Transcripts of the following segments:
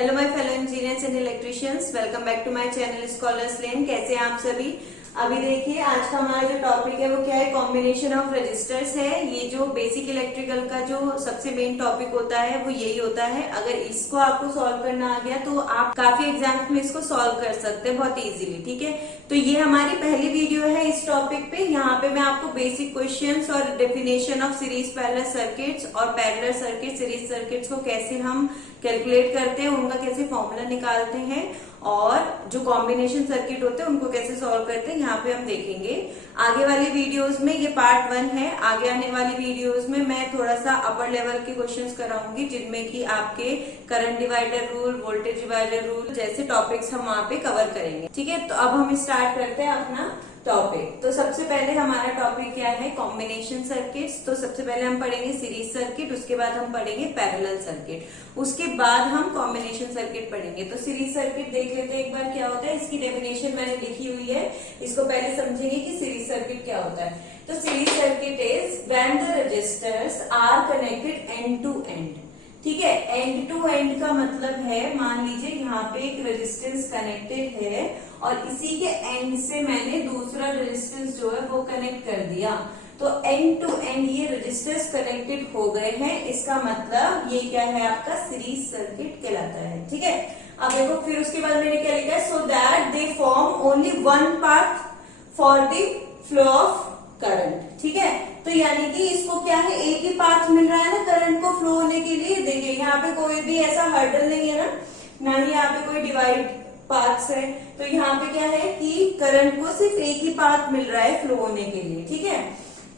Hello my fellow engineers and electricians, welcome back to my channel scholars lane. कैसे हैं आप सभी। अभी देखिए आज का हमारा जो टॉपिक है वो क्या है, कॉम्बिनेशन ऑफ रजिस्टर्स है। ये जो बेसिक इलेक्ट्रिकल का जो सबसे मेन टॉपिक होता है वो यही होता है। अगर इसको आपको सॉल्व करना आ गया तो आप काफी एग्जाम्स में इसको सॉल्व कर सकते हैं बहुत इजीली। ठीक है, तो ये हमारी पहली वीडियो है इस टॉपिक पे। यहाँ पे मैं आपको बेसिक क्वेश्चंस और definition of series parallel circuits और पैरेलल सर्किट सीरीज सर्किट्स को कैसे हम कैलकुलेट करते हैं, उनका कैसे फॉर्मूला निकालते हैं और जो कॉम्बिनेशन सर्किट होते हैं उनको कैसे सॉल्व करते हैं, यहाँ पे हम देखेंगे। आगे वाली वीडियोस में ये पार्ट 1 है। आगे आने वाली वीडियोस में मैं थोड़ा सा अपर लेवल के क्वेश्चंस कराऊंगी जिनमें कि आपके current divider rule, voltage divider rule जैसे टॉपिक्स हम वहाँ पे कवर करेंगे। ठीक है, तो अब हम स्टार्ट करते हैं अपना टॉपिक। तो सबसे पहले हमारा टॉपिक क्या है, कॉम्बिनेशन सर्किट्स। तो सबसे पहले हम पढ़ेंगे सीरीज सर्किट, उसके बाद हम पढ़ेंगे पैरेलल सर्किट, उसके बाद हम कॉम्बिनेशन सर्किट पढ़ेंगे। तो सीरीज सर्किट देख लेते हैं एक बार क्या होता है। इसकी डेफिनेशन मैंने लिखी हुई है, इसको पहले समझेंगे कि सीरीज सर्किट क्या होता है। तो series circuit is when the resistors are connected end to end. ठीक है, एंड टू एंड का मतलब है, मान लीजिए यहाँ पे एक रेजिस्टेंस कनेक्टेड है और इसी के एंड से मैंने दूसरा रेजिस्टेंस जो है वो कनेक्ट कर दिया, तो एंड टू एंड ये रेजिस्टर्स कनेक्टेड हो गए हैं। इसका मतलब ये क्या है, आपका सीरीज सर्किट कहलाता है। ठीक है, अब देखो फिर उसके बाद मैंने क्या लिखा है, so that they form only one path for the flow of current. ठीक है, तो यानी कि इसको क्या है, एक ही पाथ मिल रहा है ना करंट को फ्लो होने के लिए। देखिए यहाँ पे कोई भी ऐसा हर्डल नहीं है ना ही यहाँ पे कोई डिवाइड पाथ्स है। तो यहाँ पे क्या है कि करंट को सिर्फ एक ही पाथ मिल रहा है फ्लो होने के लिए। ठीक है,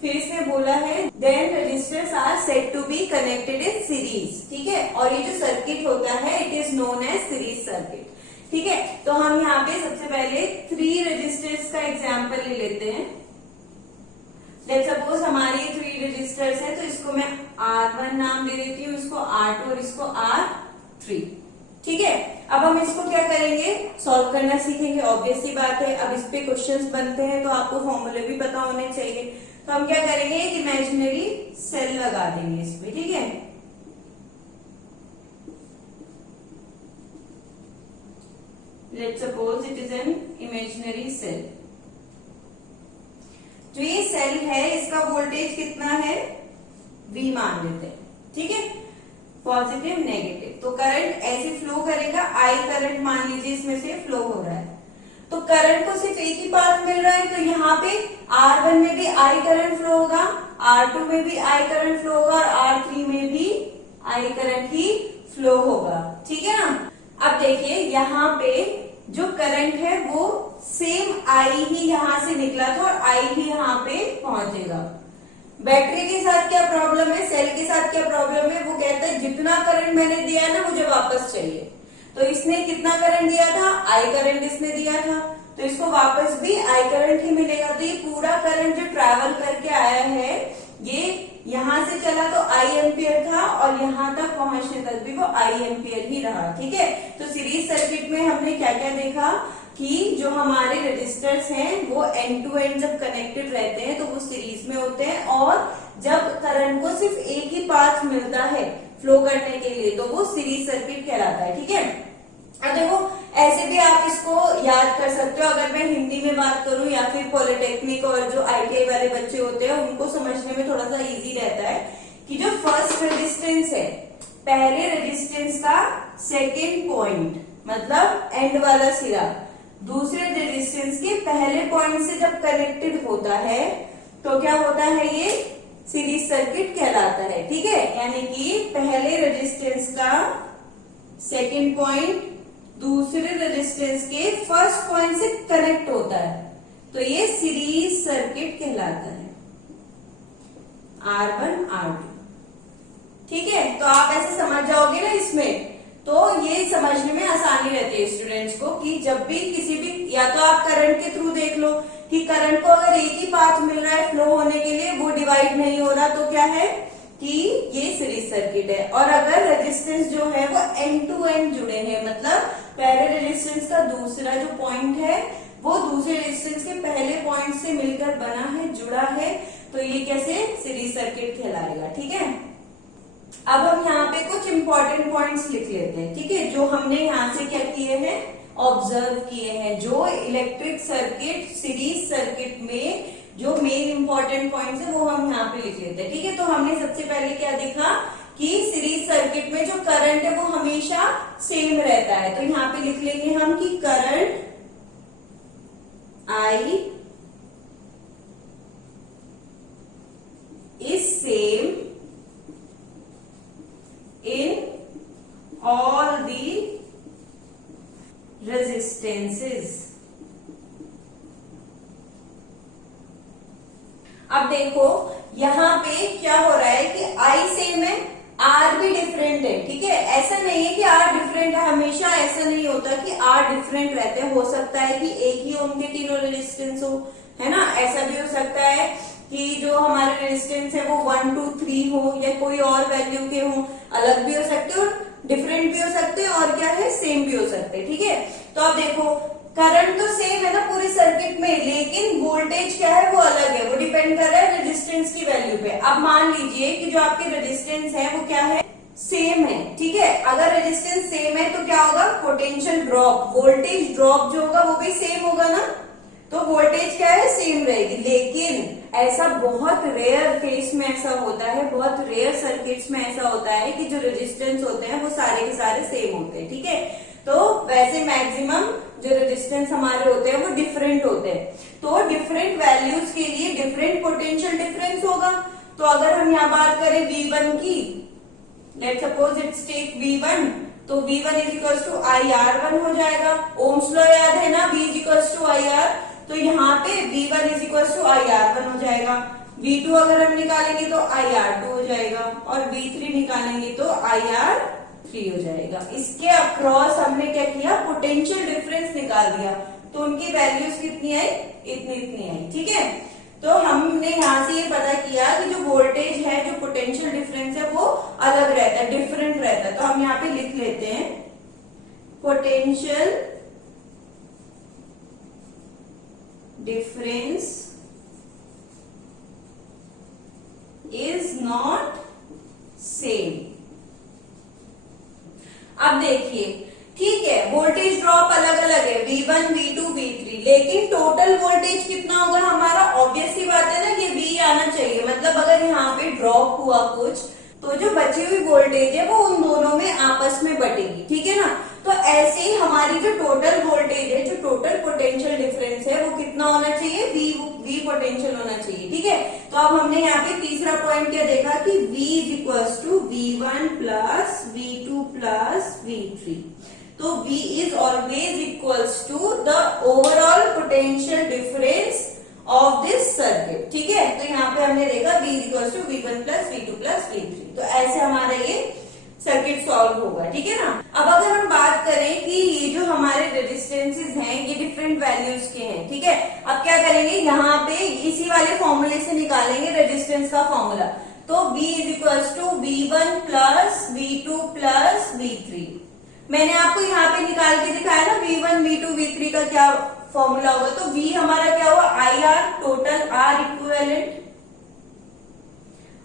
फिर इसने बोला है then resistors are said to be connected in series. ठीक है, और ये जो सर्किट होता है it is known as series circuit. ठीक है, तो हम यहाँ पे सबसे पहले 3 रजिस्टर्स का एग्जाम्पल ले लेते हैं। लेट्स सपोज हमारे 3 रजिस्टर्स हैं, तो इसको मैं R1 नाम दे देती हूँ, इसको R2 और इसको R3। ठीक है, अब हम इसको क्या करेंगे, सॉल्व करना सीखेंगे। ऑब्वियस सी बात है, अब इस पे क्वेश्चंस बनते हैं तो आपको फॉर्मूले भी पता होने चाहिए। तो हम क्या करेंगे, एक इमेजिनरी सेल लगा देंगे इस पे। ठीक है, let's suppose it is an imaginary cell. जो ये सेल है इसका वोल्टेज कितना है, V मान लेते हैं। ठीक है, पॉजिटिव नेगेटिव, तो करंट ऐसे फ्लो करेगा। I करंट मान लीजिए इसमें से फ्लो हो रहा है, तो करंट को सिर्फ एक ही पाथ मिल रहा है। तो यहाँ पे R1 में भी I करंट फ्लो होगा, R2 में भी I करंट फ्लो होगा और R3 में भी I करंट ही फ्लो होगा। ठीक है ना। अब देखिए यहाँ पे जो करंट है वो सेम I ही यहाँ से निकला था और I ही यहाँ पे पहुंचेगा। बैटरी के साथ क्या प्रॉब्लम है, सेल के साथ क्या प्रॉब्लम है, वो कहता है जितना करंट मैंने दिया ना मुझे वापस चाहिए। तो इसने कितना करंट दिया था, I करंट इसने दिया था, तो इसको वापस भी I करंट ही मिलेगा। तो ये पूरा करंट जो ट्रैवल करके आया है ये यहाँ से चला तो I एम्पियर था और यहाँ तक पहुंचने तक भी वो I एम्पियर ही रहा। ठीक है, तो सीरीज सर्किट में हमने क्या क्या देखा कि जो हमारे रजिस्टर्स हैं वो एंड टू एंड जब कनेक्टेड रहते हैं तो वो सीरीज में होते हैं, और जब करंट को सिर्फ एक ही पाथ मिलता है फ्लो करने के लिए तो वो सीरीज सर्किट कहलाता है। ठीक है, अब देखो ऐसे भी आप इसको याद कर सकते हो। अगर मैं हिंदी में बात करूं या फिर पॉलिटेक्निक और जो ITI वाले बच्चे होते हैं उनको समझने में थोड़ा सा इजी रहता है कि जो फर्स्ट रेजिस्टेंस है, पहले रेजिस्टेंस का सेकेंड पॉइंट मतलब एंड वाला सिरा दूसरे रेजिस्टेंस के पहले पॉइंट से जब कनेक्टेड होता है तो क्या होता है, ये सीरीज सर्किट कहलाता है। ठीक है, यानी कि पहले रेजिस्टेंस का सेकेंड पॉइंट दूसरे रेजिस्टेंस के फर्स्ट पॉइंट से कनेक्ट होता है तो ये सीरीज सर्किट कहलाता है, R1 R2। ठीक है, तो आप ऐसे समझ जाओगे ना इसमें, तो ये समझने में आसानी रहती है स्टूडेंट्स को कि जब भी किसी भी, या तो आप करंट के थ्रू देख लो कि करंट को अगर एक ही पाथ मिल रहा है फ्लो होने के लिए, वो डिवाइड नहीं हो रहा, तो क्या है कि ये सीरीज सर्किट है। और अगर रेजिस्टेंस जो है वो एंड टू एंड जुड़े हैं, मतलब पहले रेजिस्टेंस का दूसरा जो पॉइंट है वो दूसरे रेजिस्टेंस के पहले पॉइंट से मिलकर बना है, जुड़ा है, तो ये कैसे सीरीज सर्किट कहलाएगा। ठीक है, अब हम यहाँ पे कुछ इंपॉर्टेंट पॉइंट्स लिख लेते हैं, ठीक है, जो हमने यहाँ से क्या किए हैं, ऑब्जर्व किए हैं, जो इलेक्ट्रिक सर्किट सीरीज सर्किट में जो मेन इंपॉर्टेंट पॉइंट्स है वो हम यहाँ पे लिख लेते हैं, ठीक है। तो हमने सबसे पहले क्या देखा कि सीरीज सर्किट में जो करंट है वो हमेशा सेम रहता है। तो यहाँ पे लिख लेंगे हम कि current I is same in all the resistances। अब देखो यहाँ पे क्या हो रहा है कि I सेम है, R भी डिफरेंट है, ठीक है। ऐसा नहीं है कि R डिफरेंट है हमेशा, ऐसा नहीं होता कि R डिफरेंट रहते हैं। हो सकता है कि एक ही ओम के तीनों रेजिस्टेंस हो, है ना। ऐसा भी हो सकता है कि जो हमारे रेजिस्टेंस है वो 1 2 3 हो या कोई और वैल्यू के हो, अलग भी हो सकते और डिफरेंट भी हो सकते हैं, और क्या है, सेम भी हो सकते हैं, ठीक है। तो अब देखो करंट तो सेम है ना पूरे सर्किट में, लेकिन वोल्टेज क्या है वो अलग है, वो डिपेंड कर रहा है रेजिस्टेंस की वैल्यू पे। अब मान लीजिए कि जो आपके रेजिस्टेंस है वो क्या है, सेम है, ठीक है। अगर रेजिस्टेंस सेम है तो क्या होगा, पोटेंशियल ड्रॉप, वोल्टेज ड्रॉप जो होगा वो भी सेम होगा ना, तो वोल्टेज क्या है, सेम रहेगी। लेकिन ऐसा बहुत रेयर केस में ऐसा होता है, बहुत रेयर सर्किट्स में ऐसा होता है कि जो रेजिस्टेंस होते हैं वो सारे के सारे सेम होते हैं, ठीक है। तो वैसे मैक्सिमम जो रेजिस्टेंस हमारे होते हैं वो डिफरेंट होते हैं, तो डिफरेंट वैल्यूज के लिए डिफरेंट पोटेंशियल डिफरेंस होगा। तो अगर हम यहाँ बात करें V1 की, let suppose it's take V1, तो V1 is equal to IR1 हो जाएगा। ओम्स लॉ याद है ना, V is equal to IR, तो यहाँ पे V1 is equal to IR1 हो जाएगा। V2 अगर हम निकालेंगे तो IR2 हो जाएगा, और V3 निकालेंगे तो IR3 हो जाएगा। इसके अक्रॉस हमने क्या किया, पोटेंशियल डिफरेंस निकाल दिया, तो उनकी वैल्यूज कितनी आई, इतनी इतनी आई, ठीक है। तो हमने यहां से ये पता किया कि जो वोल्टेज है, जो पोटेंशियल डिफरेंस है वो अलग रहता है, डिफरेंट रहता है। तो हम यहाँ पे लिख लेते हैं potential difference is not same. अब देखिए, ठीक है, वोल्टेज ड्रॉप अलग अलग है, V1 V2 V3, लेकिन टोटल वोल्टेज कितना होगा हमारा, ऑब्वियस सी बात है ना कि V आना चाहिए। मतलब अगर यहाँ पे ड्रॉप हुआ कुछ, तो जो बची हुई वोल्टेज है वो उन दोनों में आपस में बटेगी, ठीक है ना। तो ऐसे ही हमारी जो टोटल वोल्टेज है, जो टोटल पोटेंशियल डिफरेंस है वो कितना होना चाहिए, V पोटेंशियल होना चाहिए, ठीक है। तो अब हमने यहाँ पे तीसरा पॉइंट क्या देखा कि V is equal to V1 plus V2 plus V3। तो V is always equals to the overall potential difference of this circuit, ठीक है। तो यहाँ पे हमने देखा V is equals to V1 plus V2 plus V3। तो ऐसे हमारा ये सर्किट सॉल्व होगा, ठीक है ना। अब अगर हम बात करें कि ये जो हमारे रेजिस्टेंसेस हैं ये डिफरेंट वैल्यूज के हैं, ठीक है। अब क्या करेंगे, यहाँ पे इसी वाले फॉर्मूले से निकालेंगे रेजिस्टेंस का फॉर्मूला। तो V is equals to V1 plus V2 plus V3। मैंने आपको यहाँ पे निकाल के दिखाया ना V1 V2 V3 का क्या फॉर्मूला होगा। तो V हमारा क्या हुआ, IR total, R equivalent.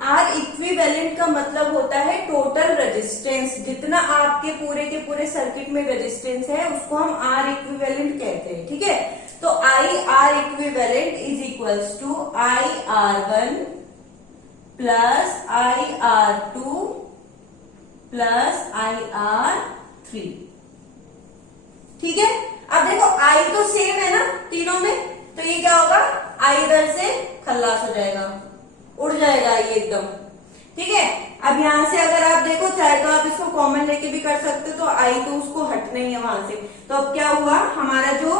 R equivalent का मतलब होता है टोटल रेजिस्टेंस, जितना आपके के पूरे सर्किट में रेजिस्टेंस है उसको हम R इक्विवेलेंट कहते हैं, ठीक है। तो IR equivalent is equals to IR1 plus IR2 plus IR3, ठीक है। अब देखो I तो सेम है ना तीनों में, तो ये क्या होगा, I इधर से खल्लास हो जाएगा, उड़ जाएगा ये एकदम, ठीक है। अब यहां से अगर आप देखो, चाहे तो आप इसको कॉमन लेके भी कर सकते हो, तो I तो उसको हटना ही है वहां से। तो अब क्या हुआ, हमारा जो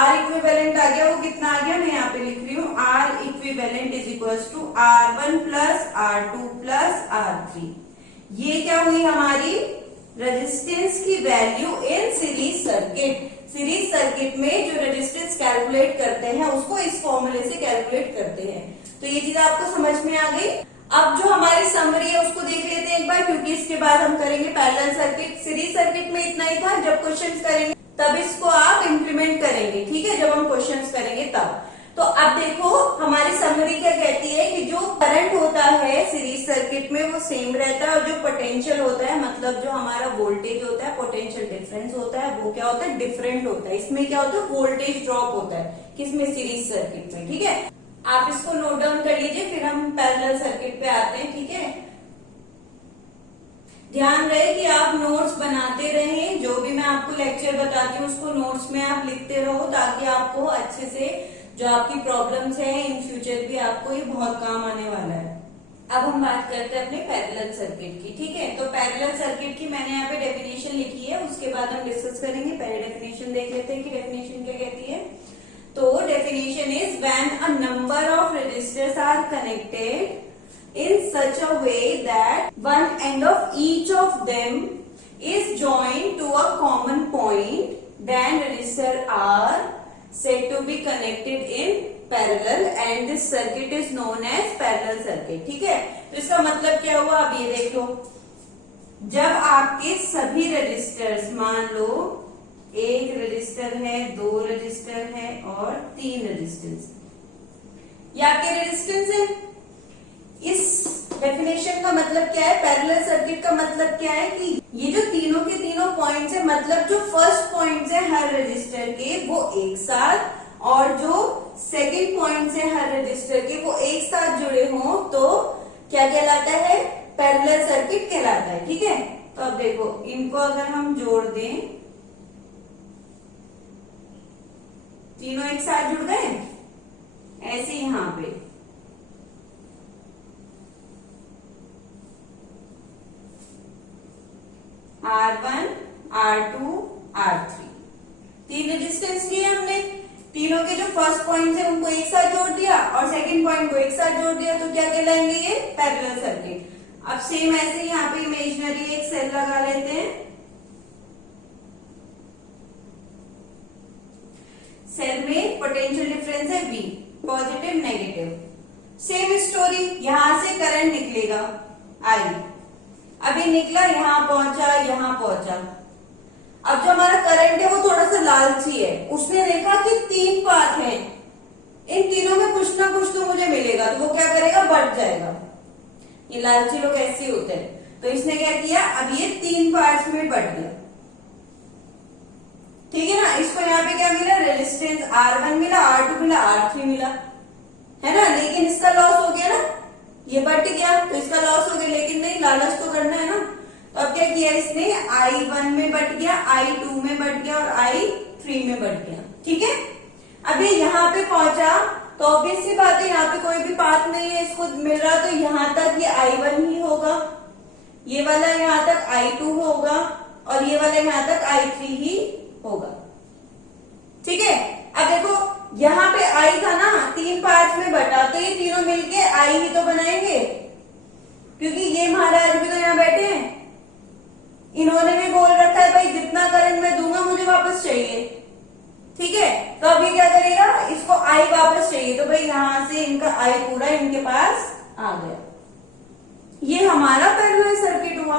R इक्विवेलेंट आ गया वो कितना आ गया, मैं यहाँ पे लिख रही हूँ R equivalent is equals to R1 plus R2 plus R3। ये क्या हुई हमारी रेजिस्टेंस की value in series circuit. Series circuit में जो रेजिस्टेंस कैलकुलेट करते हैं उसको इस फॉर्मूले से कैलकुलेट करते हैं। तो ये चीज आपको समझ में आ गई। अब जो हमारी समरी है उसको देख लेते हैं एक बार, क्योंकि इसके बाद हम करेंगे पैरेलल सर्किट। सीरीज सर्किट में इतना ही था, जब क्वेश्चंस करेंगे तब इसको आप इंप्लीमेंट करेंगे, ठीक है, जब हम क्वेश्चंस करेंगे तब। तो अब देखो हमारी समरी क्या कहती है कि जो करंट होता है सीरीज सर्किट में वो सेम रहता है, और जो पोटेंशियल होता है मतलब जो हमारा वोल्टेज होता है, पोटेंशियल डिफरेंस होता है, वो क्या होता है, डिफरेंट होता है। इसमें क्या होता है, वोल्टेज ड्रॉप होता है, किसमें, सीरीज सर्किट में। ठीक है, आप इसको नोट डाउन कर लीजिए, फिर हम पैरेलल सर्किट पे आते हैं। ठीक है, ध्यान रहे कि आप नोट्स बनाते रहें, जो भी मैं आपको लेक्चर बताती हूँ उसको नोट्स में आप लिखते रहो, ताकि आपको अच्छे से जो आपकी प्रॉब्लम्स है इन फ्यूचर भी आपको ये बहुत काम आने वाला है। अब हम बात करते हैं अपने पैरेलल सर्किट की। ठीक है, तो पैरेलल सर्किट की मैंने यहाँ पे डेफिनेशन लिखी है, उसके बाद हम डिस्कस करेंगे। पहले डेफिनेशन देख लेते हैं कि डेफिनेशन क्या कहती है। तो definition is when a number of resistors are connected in such a way that one end of each of them is joined to a common point, then resistors are said to be connected in parallel and this circuit is known as parallel circuit। ठीक है, तो इसका मतलब क्या हुआ, अब ये देख लो, जब आपके सभी रेजिस्टर्स, मान लो एक रेजिस्टर है, दो रेजिस्टर है और तीन रेजिस्टेंस, ये आपके रेजिस्टेंस है। इस डेफिनेशन का मतलब क्या है, पैरेलल सर्किट का मतलब क्या है कि ये जो तीनों के तीनों पॉइंट्स है, मतलब जो फर्स्ट पॉइंट्स है हर रजिस्टर के वो एक साथ, और जो सेकंड पॉइंट्स है हर रजिस्टर के वो एक साथ जुड़े हों, तो क्या कहलाता है, पैरेलल सर्किट कहलाता है। ठीक है, तो अब देखो इनको अगर हम जोड़ दें, तीनों एक साथ जुड़ गए, ऐसे यहां पे R1, R2, R3 तीन रेजिस्टेंस लिए हमने, तीनों के जो फर्स्ट पॉइंट है उनको एक साथ जोड़ दिया और सेकंड पॉइंट को एक साथ जोड़ दिया, तो क्या कहलाएंगे ये, पैरेलल सर्किट। अब सेम ऐसे यहाँ पे इमेजिनरी एक सेल लगा लेते हैं, सेल में पोटेंशियल डिफरेंस है V, positive negative. Same story, यहां से करंट निकलेगा I, अभी निकला, यहां पहुंचा, यहां पहुंचा। अब जो हमारा करंट है वो थोड़ा सा लालची है, उसने देखा कि तीन पाथ हैं, इन तीनों में कुछ ना कुछ तो मुझे मिलेगा, तो वो क्या करेगा, बढ़ जाएगा। ये लालची लोग ऐसे होते हैं, तो इसने क्या किया, अब ये तीन पार्ट्स में बढ़ गया। ठीक है ना, इसको यहाँ पे क्या मिला, रेजिस्टेंस R1 मिला, R2 मिला, R3 मिला, है ना, लेकिन इसका लॉस हो गया ना, ये बढ़ गया तो इसका लॉस हो गया, लेकिन नहीं, लालच तो करना है ना। तो अब क्या किया इसने, I1 में बढ़ गया, I2 में बढ़ गया और I3 में बढ़ गया। ठीक है, अभी यहाँ पे पहुंचा तो ऑब्वियस सी बात है, यहाँ पे कोई भी पाथ नहीं है इसको मिल रहा, तो यहाँ तक ये I1 ही होगा, ये वाला यहाँ तक I2 होगा और ये वाला यहाँ तक I3 ही होगा। ठीक है, अब देखो यहाँ पे I था ना, तीन पार्ट्स में बटा, तो ये तीनों मिलके I ही तो बनाएंगे, क्योंकि ये महाराज भी तो यहाँ बैठे हैं, इन्होंने भी बोल रखा है भाई जितना करंट मैं दूंगा मुझे वापस चाहिए। ठीक है, तो अभी क्या करेगा, इसको I वापस चाहिए, तो भाई यहां से इनका I पूरा इनके पास आ गया। ये हमारा पैरेलल सर्किट हुआ।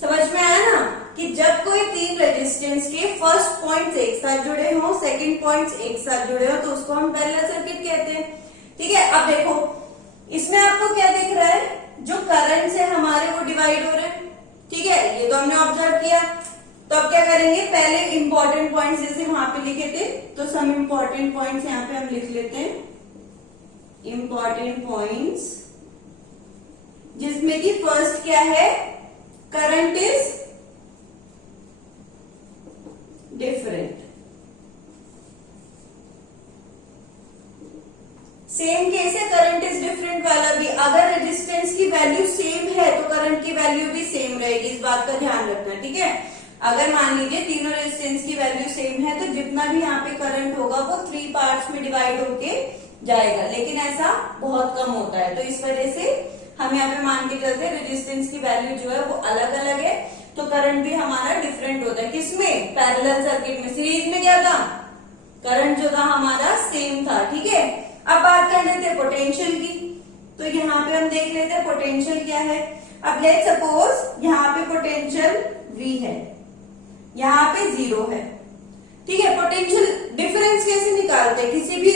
समझ में आया ना कि जब कोई तीन रेजिस्टेंस के फर्स्ट पॉइंट्स एक साथ जुड़े हो, सेकंड पॉइंट्स एक साथ जुड़े हो, तो उसको हम पैरेलल सर्किट कहते हैं। ठीक है, अब देखो इसमें आपको क्या दिख रहा है, जो करंट से हमारे वो डिवाइड हो रहे हैं। ठीक है, ये तो हमने ऑब्जर्व किया। तो अब क्या करेंगे, पहले इंपॉर्टेंट पॉइंट्स जैसे वहां पे लिखे थे, तो सम इंपॉर्टेंट पॉइंट्स यहाँ पे हम लिख लेते हैं। इंपॉर्टेंट पॉइंट्स, जिसमें कि फर्स्ट क्या है, current is different. Same case है करंट इज डिफरेंट वाला भी, अगर रेजिस्टेंस की वैल्यू सेम है तो करंट की वैल्यू भी सेम रहेगी, इस बात का ध्यान रखना। ठीक है, अगर मान लीजिए तीनों रेजिस्टेंस की वैल्यू सेम है तो जितना भी यहाँ पे करंट होगा वो थ्री पार्ट्स में डिवाइड होके जाएगा, लेकिन ऐसा बहुत कम होता है। तो इस वजह से हम यहाँ पे मान के चलते हैं रेजिस्टेंस की वैल्यू जो है वो अलग अलग है, तो करंट भी हमारा डिफरेंट होता है। किसमें, पैरेलल सर्किट में। सीरीज में क्या था, करंट जो था हमारा सेम था। ठीक है, अब बात कर लेते हैं पोटेंशियल की, तो यहाँ पे हम देख लेते हैं पोटेंशियल क्या है। अब लेट्स सपोज यहाँ पे पोटेंशियल V है, यहाँ पे 0 है, ठीक है, पोटेंशियल डिफरेंस कैसे निकालते हैं, किसी भी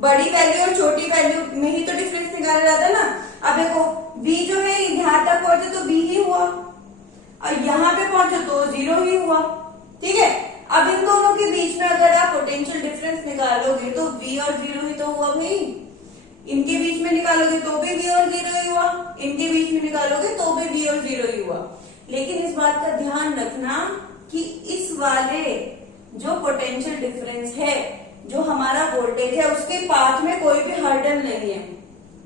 बड़ी वैल्यू और छोटी वैल्यू में ही तो डिफरेंस निकाला जाता है ना। अब देखो v जो है यहां तक पहुंचे तो v ही हुआ, और यहाँ पे पहुंचे तो 0 ही हुआ। ठीक है, अब इन दोनों के बीच में अगर आप पोटेंशियल डिफरेंस निकालोगे तो v और 0 ही तो हुआ भाई, इनके बीच में निकालोगे तो भी v और 0 ही हुआ, इनके बीच में निकालोगे तो भी v और 0 ही हुआ। लेकिन इस बात का ध्यान रखना कि इस वाले जो पोटेंशियल डिफरेंस है, जो हमारा वोल्टेज है, उसके पाथ में कोई भी हर्डल नहीं है।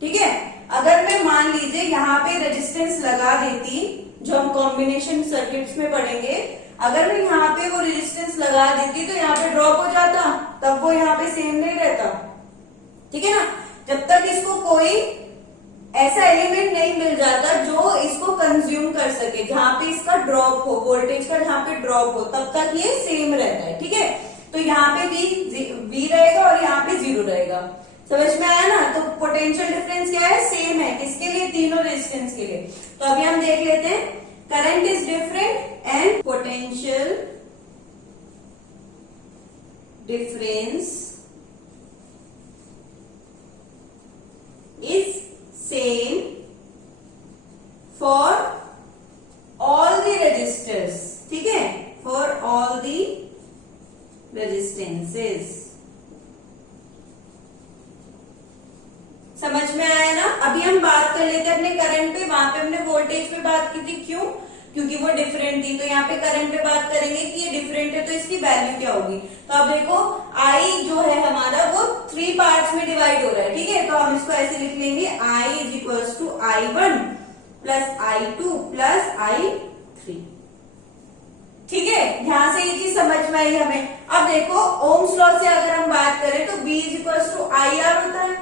ठीक है, अगर मैं मान लीजिए यहाँ पे रेजिस्टेंस लगा देती, जो हम कॉम्बिनेशन सर्किट्स में पढ़ेंगे, अगर मैं यहाँ पे वो रेजिस्टेंस लगा देती तो यहाँ पे ड्रॉप हो जाता, तब वो यहाँ पे सेम नहीं रहता। ठीक है ना, जब तक इसको कोई ऐसा एलिमेंट नहीं मिल जाता जो इसको कंज्यूम कर सके, जहां पे इसका ड्रॉप हो, वोल्टेज का जहां पे ड्रॉप हो, तब तक ये सेम रहता है। ठीक है, तो यहाँ पे v रहेगा और यहाँ पे 0 रहेगा। समझ में आया ना। तो पोटेंशियल डिफरेंस क्या है, सेम है, किसके लिए, तीनों रेजिस्टेंस के लिए। तो अभी हम देख लेते हैं, current is different and potential difference is same for all the resistors. ठीक है, फॉर ऑल द रेजिस्टेंसेस। समझ में आया ना। अभी हम बात कर लेते हैं अपने करंट पे, वहां पे हमने वोल्टेज पे बात की थी, क्यों, क्योंकि वो डिफरेंट थी। तो यहाँ पे करंट पे बात करेंगे कि ये डिफरेंट है तो इसकी वैल्यू क्या होगी। तो अब देखो I जो है हमारा वो 3 पार्ट्स में डिवाइड हो रहा है। ठीक है, तो हम इसको ऐसे लिख लेंगे, I is equals to I1 plus I2 plus I3। ठीक है, यहां से ये चीज समझ में आई हमें। अब देखो ओम्स लॉ से अगर हम बात करें तो V is equals to IR होता है,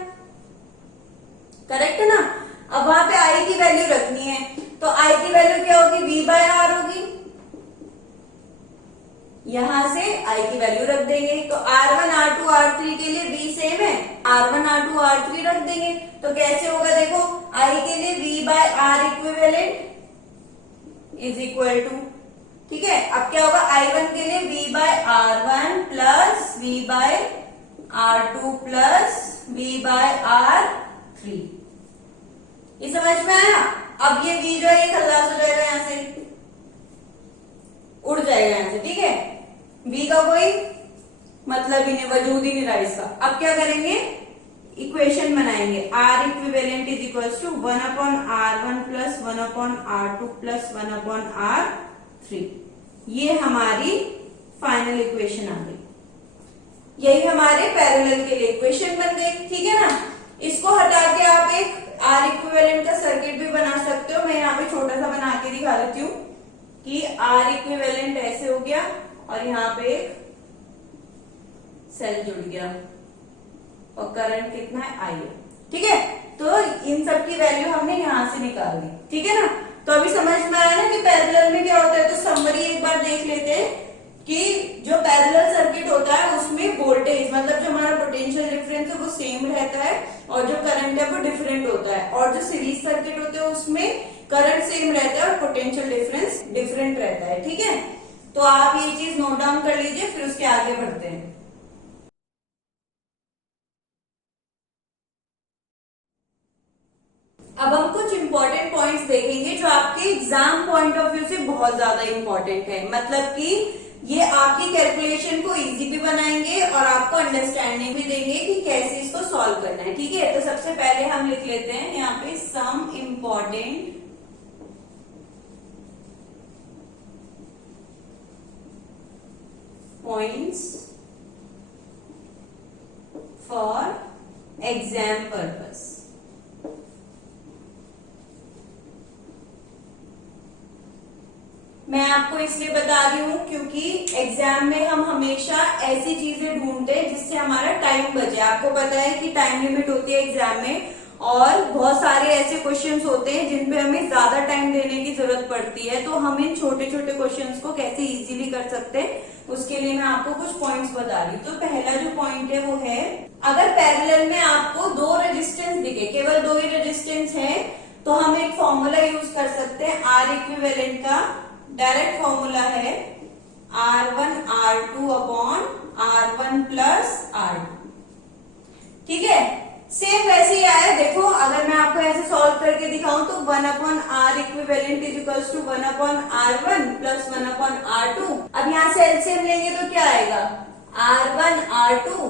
करेक्ट है ना। अब वहां पे I की वैल्यू रखनी है, तो I की वैल्यू क्या होगी, V बाय R होगी। यहां से I की वैल्यू रख देंगे, तो R1 R2 R3 के लिए V सेम है, R1 R2 R3 रख देंगे। तो कैसे होगा, देखो I के लिए V by R equivalent is equal to, ठीक है। अब क्या होगा, I1 के लिए V by R1 plus V by R2 plus V by R3। ये समझ में आया। अब ये V जो है ये खल्लास हो जाएगा, यहां से उड़ जाएगा यहां से। ठीक है, V का कोई मतलब ही नहीं, वजूद ही नहीं रहा इसका। अब क्या करेंगे, इक्वेशन बनाएंगे, R equivalent is equals to 1 upon R1 plus 1 upon R2 plus 1 upon R3। ये हमारी फाइनल इक्वेशन आ गई। यही हमारे पैरेलल के लिए इक्वेशन बन गई। ठीक है ना। इसको हटा के आप एक R इक्विवेलेंट का सर्किट भी बना सकते हो। मैं यहाँ पे छोटा सा बना के दिखा देती हूँ कि R इक्विवेलेंट ऐसे हो गया और यहाँ पे एक सेल जुड़ गया और करंट कितना है, I है। ठीक है, तो इन सब की वैल्यू हमने यहां से निकाल दी। ठीक है ना। तो अभी समझ में आया ना कि पैरेलल में क्या होता है। तो समरी एक बार देख लेते हैं कि जो पैरेलल सर्किट होता है उसमें वोल्टेज मतलब जो हमारा पोटेंशियल डिफरेंस है वो सेम रहता है और जो करंट है वो डिफरेंट होता है, और जो सीरीज सर्किट होते हैं उसमें करंट सेम रहता है और पोटेंशियल डिफरेंस डिफरेंट रहता है। ठीक है, तो आप ये चीज नोट डाउन कर लीजिए, फिर उसके आगे बढ़ते हैं। अब हम कुछ इंपॉर्टेंट पॉइंट्स देखेंगे जो आपके एग्जाम पॉइंट ऑफ व्यू से बहुत ज्यादा इंपॉर्टेंट है। मतलब कि ये आपकी कैलकुलेशन को इजी भी बनाएंगे और आपको अंडरस्टैंडिंग भी देंगे कि कैसे इसको सॉल्व करना है। ठीक है, तो सबसे पहले हम लिख लेते हैं यहाँ पे some important points for exam purpose. मैं आपको इसलिए बता रही हूँ क्योंकि एग्जाम में हम हमेशा ऐसी चीजें ढूंढते हैं जिससे हमारा टाइम बचे। आपको पता है कि टाइम लिमिट होती है एग्जाम में और बहुत सारे ऐसे क्वेश्चंस होते हैं जिन पे हमें ज्यादा टाइम देने की जरूरत पड़ती है। तो हम इन छोटे छोटे क्वेश्चंस को कैसे इजीली कर सकते हैं उसके लिए मैं आपको कुछ पॉइंट्स बता रही हूँ। तो पहला जो पॉइंट है वो है, अगर पैरेलल में आपको 2 रेजिस्टेंस दिखे, केवल 2 ही रेजिस्टेंस है, तो हम एक फॉर्मूला यूज कर सकते हैं R इक्विवेलेंट का। डायरेक्ट फॉर्मूला है R1 R2 upon R1 plus R2। ठीक है, सेम वैसे ही आया। देखो अगर मैं आपको ऐसे सॉल्व करके दिखाऊं तो 1 upon R equivalent is equals to 1 upon R1 plus 1 upon R2। अब यहाँ से एलसीएम लेंगे तो क्या आएगा, R1 R2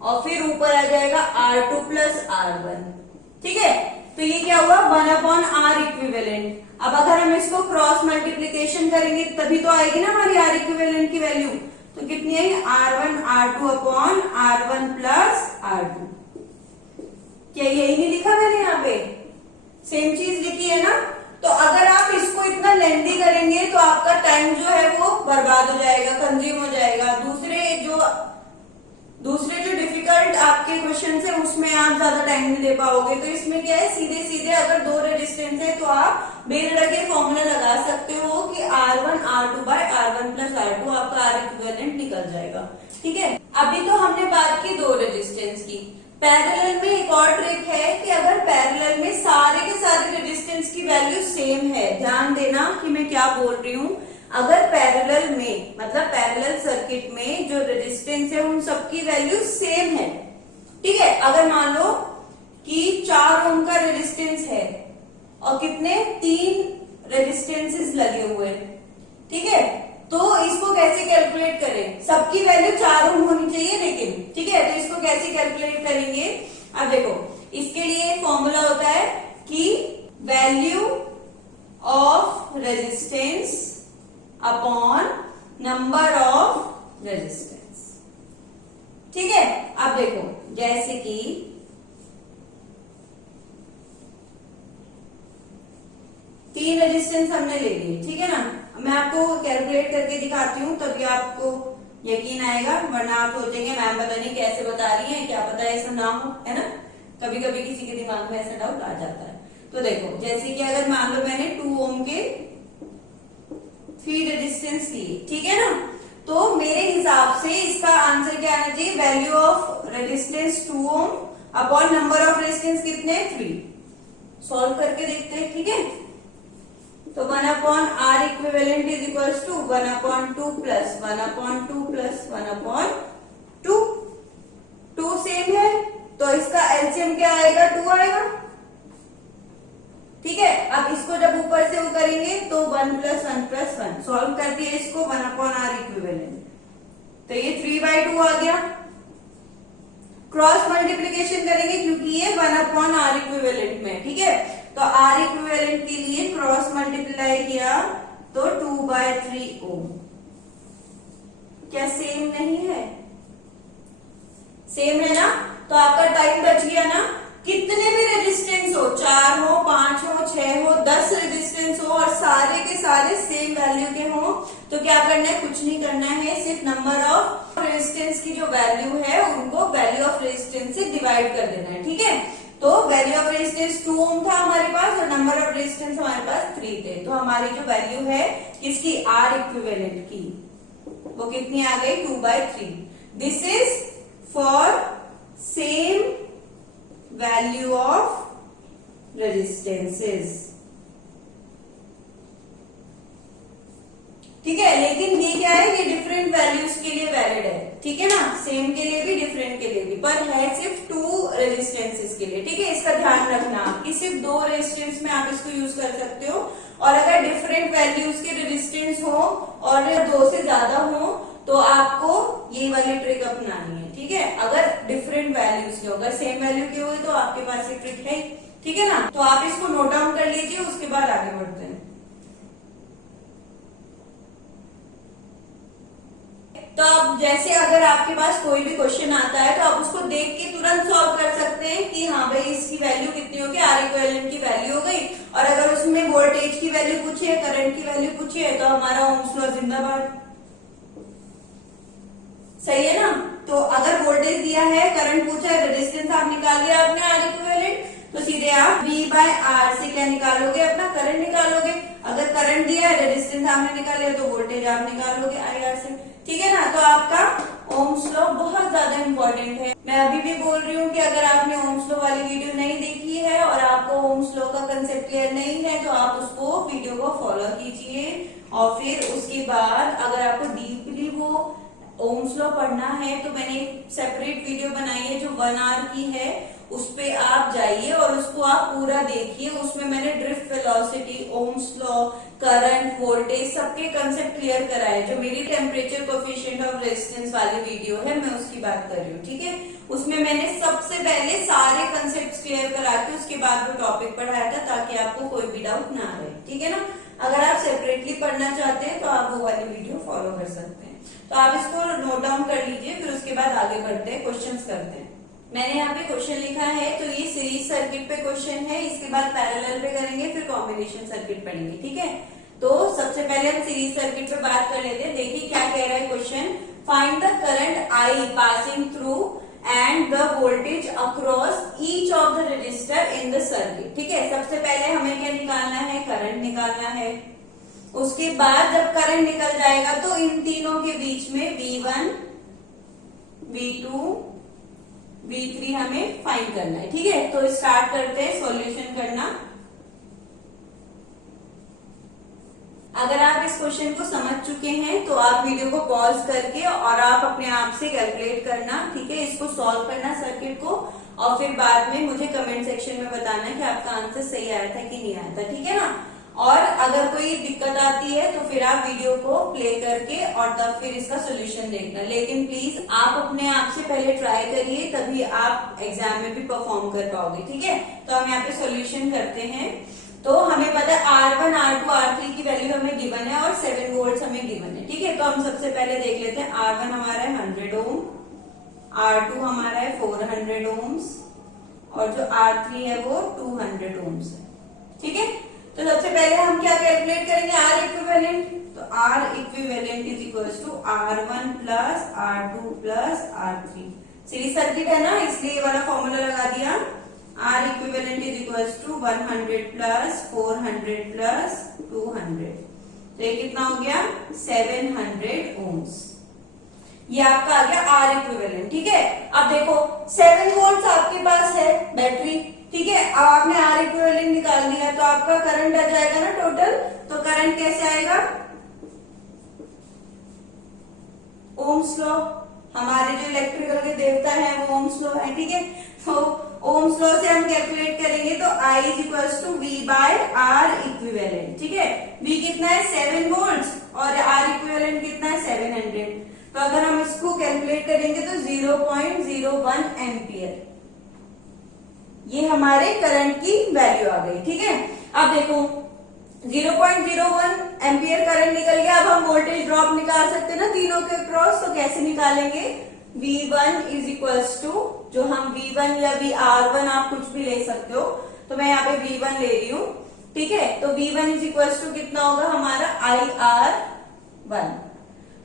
और फिर ऊपर आ जाएगा R2 प्लस R1। ठीक है, तो ये क्या हुआ 1 अपॉन आर इक्विवेलेंट। अब अगर हम इसको क्रॉस मल्टीप्लीकेशन करेंगे तभी तो आएगी ना हमारी आर इक्विवेलेंट की वैल्यू। तो कितनी आई, R1 R2 upon R1 plus R2। क्या यही नहीं लिखा मैंने यहाँ पे, सेम चीज लिखी है ना। तो अगर आप इसको इतना लेंथी करेंगे तो आपका टाइम जो है वो बर्बाद हो जाएगा, कंज्यूम हो जाएगा। दूसरे जो डिफिकल्ट आपके क्वेश्चन है उसमें आप ज्यादा टाइम नहीं दे पाओगे। तो इसमें क्या है, सीधे सीधे अगर दो रेजिस्टेंस है तो आप बेलड़ा के फॉर्मूला लगा सकते हो कि R1 R2 bye R1 plus R2, आपका आर इक्विवेलेंट निकल जाएगा। ठीक है, अभी तो हमने बात की दो रेजिस्टेंस की। पैरेलल में एक और ट्रिक है कि अगर पैरेलल में सारे के सारे रेजिस्टेंस की वैल्यू सेम है, ध्यान देना कि मैं क्या बोल रही हूँ। अगर पैरेलल में मतलब पैरेलल सर्किट में जो रेजिस्टेंस है उन सबकी वैल्यू सेम है। ठीक है, अगर मान लो कि 4 ओम का रेजिस्टेंस है और कितने 3 रेजिस्टेंसेस लगे हुए, ठीक है, तो इसको कैसे कैलकुलेट करें, सबकी वैल्यू 4 ओम होनी चाहिए लेकिन। ठीक है, तो इसको कैसे कैलकुलेट करेंगे, अब देखो इसके लिए फॉर्मूला होता है कि value of resistance upon number of resistance. ठीक है, अब देखो जैसे कि तीन रेजिस्टेंस हमने ले लिए, ठीक है ना। मैं आपको कैलकुलेट करके दिखाती हूँ तभी आपको यकीन आएगा, वरना आप सोचेंगे मैम पता नहीं कैसे बता रही है, क्या पता ऐसा ना हो, है ना। कभी कभी किसी के दिमाग में ऐसा डाउट आ जाता है। तो देखो जैसे कि अगर मान लो मैंने 2 ओम के 3 रेजिस्टेंस लिए, ठीक है ना, तो मेरे हिसाब से इसका आंसर क्या आना चाहिए, value of resistance 2 ohm upon number of resistance कितने 3। सॉल्व करके देखते हैं। ठीक है, तो 1 upon R equivalent is equals to 1 upon 2 plus 1 upon 2 plus 1 upon 2। 2 same है तो इसका एलसीएम क्या आएगा, 2 आएगा। ठीक है, अब इसको जब ऊपर से वो करेंगे तो 1 प्लस 1 प्लस 1 सॉल्व कर दिया इसको 1 अपॉन आर इक्विवेलेंट, तो ये 3/2 आ गया। क्रॉस मल्टीप्लीकेशन करेंगे क्योंकि ये 1 अपॉन आर इक्विवेलेंट में। ठीक है, तो आर इक्विवेलेंट के लिए क्रॉस मल्टीप्लाई किया तो 2/3 ओम। क्या सेम नहीं है, सेम है ना। तो आपका टाइम बच गया ना। कितने भी रेजिस्टेंस हो, 4 हो 5 हो 6 हो 10 रेजिस्टेंस हो और सारे के सारे सेम वैल्यू के हो, तो क्या करना है, कुछ नहीं करना है, सिर्फ नंबर ऑफ रेजिस्टेंस की जो वैल्यू है उनको वैल्यू ऑफ रेजिस्टेंस से डिवाइड कर देना है। ठीक है, तो वैल्यू ऑफ रेजिस्टेंस 2 ओम था हमारे पास और नंबर ऑफ रेजिस्टेंस हमारे पास 3 थे। तो हमारी जो वैल्यू है किसकी, आर इक्विवेलेंट की, वो कितनी आ गई, 2/3। This is for same value of resistances. ठीक है, लेकिन ये क्या है, ये डिफरेंट वैल्यूज के लिए वैलिड है। ठीक है ना, सेम के लिए भी डिफरेंट के लिए भी, पर है सिर्फ 2 रेजिस्टेंसेस के लिए। ठीक है, इसका ध्यान रखना कि सिर्फ 2 रेजिस्टेंस में आप इसको यूज कर सकते हो, और अगर डिफरेंट वैल्यूज के रेजिस्टेंस हो और 2 से ज्यादा हो तो आपको ये वाली ट्रिक अपनानी है। ठीक है, अगर डिफरेंट वैल्यूज के हो, अगर सेम वैल्यू के हुए तो आपके पास एक ट्रिक है। ठीक है ना, तो आप इसको नोट डाउन कर लीजिए, उसके बाद आगे बढ़ते हैं। तो अब जैसे अगर आपके पास कोई भी क्वेश्चन आता है तो आप उसको देख के तुरंत सॉल्व कर सकते हैं कि हाँ भाई इसकी वैल्यू कितनी होगी, आर इक्विवेलेंट की वैल्यू हो गई। और अगर उसमें वोल्टेज की वैल्यू पूछी है, करंट की वैल्यू पूछी है, तो हमारा ओम्स लॉ जिंदाबाद। सही है ना। तो अगर वोल्टेज दिया है, करंट पूछा है, रेजिस्टेंस आप निकाल लिया आपने आर इक्विवेलेंट, तो सीधे आप V/R से क्या निकालोगे, अपना करंट निकालोगे। अगर करंट दिया है, रेजिस्टेंस आपने निकाले तो वोल्टेज आप निकालोगे IR से। ठीक है ना, तो आपका ओम्स लॉ बहुत ज्यादा इंपॉर्टेंट है। मैं अभी भी बोल रही हूँ कि अगर आपने ओम्स लॉ वाली वीडियो नहीं देखी है और आपको ओम्स लॉ का कंसेप्ट क्लियर नहीं है तो आप उसको वीडियो को फॉलो कीजिए और फिर उसके बाद अगर आपको डीपली वो ओम्स लॉ पढ़ना है तो मैंने एक सेपरेट वीडियो बनाई है जो 1 आवर की है, उस पे आप जाइए और उसको आप पूरा देखिए। उसमें मैंने drift velocity, Ohm's law, current, voltage सबके कंसेप्ट क्लियर कराए। जो मेरी टेम्परेचर कोएफिशिएंट ऑफ रेजिस्टेंस वाली वीडियो है मैं उसकी बात कर रही हूँ, ठीक है। उसमें मैंने सबसे पहले सारे कंसेप्ट क्लियर करा के उसके बाद वो टॉपिक पढ़ाया था, ताकि आपको कोई भी डाउट ना रहे, ठीक है ना। अगर आप सेपरेटली पढ़ना चाहते हैं तो आप वो वाली वीडियो फॉलो कर सकते हैं। तो आप इसको नोट डाउन कर लीजिए, फिर उसके बाद आगे बढ़ते हैं, क्वेश्चंस करते हैं। मैंने यहाँ पे क्वेश्चन लिखा है, तो ये सीरीज सर्किट पे क्वेश्चन है, इसके बाद पैरेलल पे करेंगे, फिर कॉम्बिनेशन सर्किट पढ़ेंगे, ठीक है। तो सबसे पहले हम सीरीज सर्किट पे बात कर लेते हैं। देखिए क्या कह रहा है question, find the current I passing through and the voltage across each of the register in the circuit, ठीक है। सबसे पहले हमें क्या निकालना है, करंट निकालना है। उसके बाद जब करंट निकल जाएगा तो इन तीनों के बीच में V1, V2, V3 हमें फाइंड करना है, ठीक है। तो स्टार्ट करते हैं सॉल्यूशन करना। अगर आप इस क्वेश्चन को समझ चुके हैं तो आप वीडियो को पॉज करके और आप अपने आप से कैलकुलेट करना, ठीक है। इसको सॉल्व करना सर्किट को, और फिर बाद में मुझे कमेंट सेक्शन में बताना कि आपका आंसर सही आया था कि नहीं आया था, ठीक है ना। और अगर कोई दिक्कत आती है तो फिर आप वीडियो को प्ले करके और तब फिर इसका सोल्यूशन देखना। लेकिन प्लीज आप अपने आप से पहले ट्राई करिए, तभी आप एग्जाम में भी परफॉर्म कर पाओगे, ठीक है। तो हम यहाँ पे सोल्यूशन करते हैं। तो हमें पता है R1, R2, R3 की वैल्यू हमें गिवन है और 7 वोल्ट हमें गिवन है, ठीक है। तो हम सबसे पहले देख लेते हैं। R1 हमारा है 100 ओम, R2 हमारा है 400 ओम्स, और जो R3 है वो 200 ओम्स है, ठीक है। तो सबसे पहले हम क्या कैलकुलेट करेंगे, R इक्विवेलेंट। तो R equivalent is equals to R1 plus R2 plus R3। Series circuit है ना, इसलिए ये वाला फॉर्मूला लगा दिया। R equivalent is equals to 100 plus 400 plus 200। तो ये कितना हो गया, 700 ओम्स। ये आपका आ गया R इक्विवेलेंट, ठीक है। अब देखो 7 वोल्ट आपके पास है बैटरी, ठीक है। अब आपने R इक्विवेलेंट निकाल दिया तो आपका करंट आ जाएगा ना टोटल। तो करंट कैसे आएगा, ओम्स लॉ, हमारे जो इलेक्ट्रिकल के देवता है वो ओम्स लॉ है, ठीक है। तो ओम्स लॉ से हम कैलकुलेट करेंगे तो I is equals to V by R equivalent, ठीक है। V कितना है 7 वोल्ट और R इक्विवेलेंट कितना है 700। तो अगर हम इसको कैलकुलेट करेंगे तो 0.01 एम्पियर ये हमारे करंट की वैल्यू आ गई, ठीक है। अब देखो 0.01 एम्पियर करंट निकल गया। अब हम वोल्टेज ड्रॉप निकाल सकते हैं ना तीनों के क्रॉस। तो कैसे निकालेंगे, V1 इज इक्वल्स टू, जो हम V1 या VR1 आप कुछ भी ले सकते हो, तो मैं यहाँ पे V1 ले रही हूँ, ठीक है। तो V1 इज इक्वल्स टू कितना होगा हमारा IR1।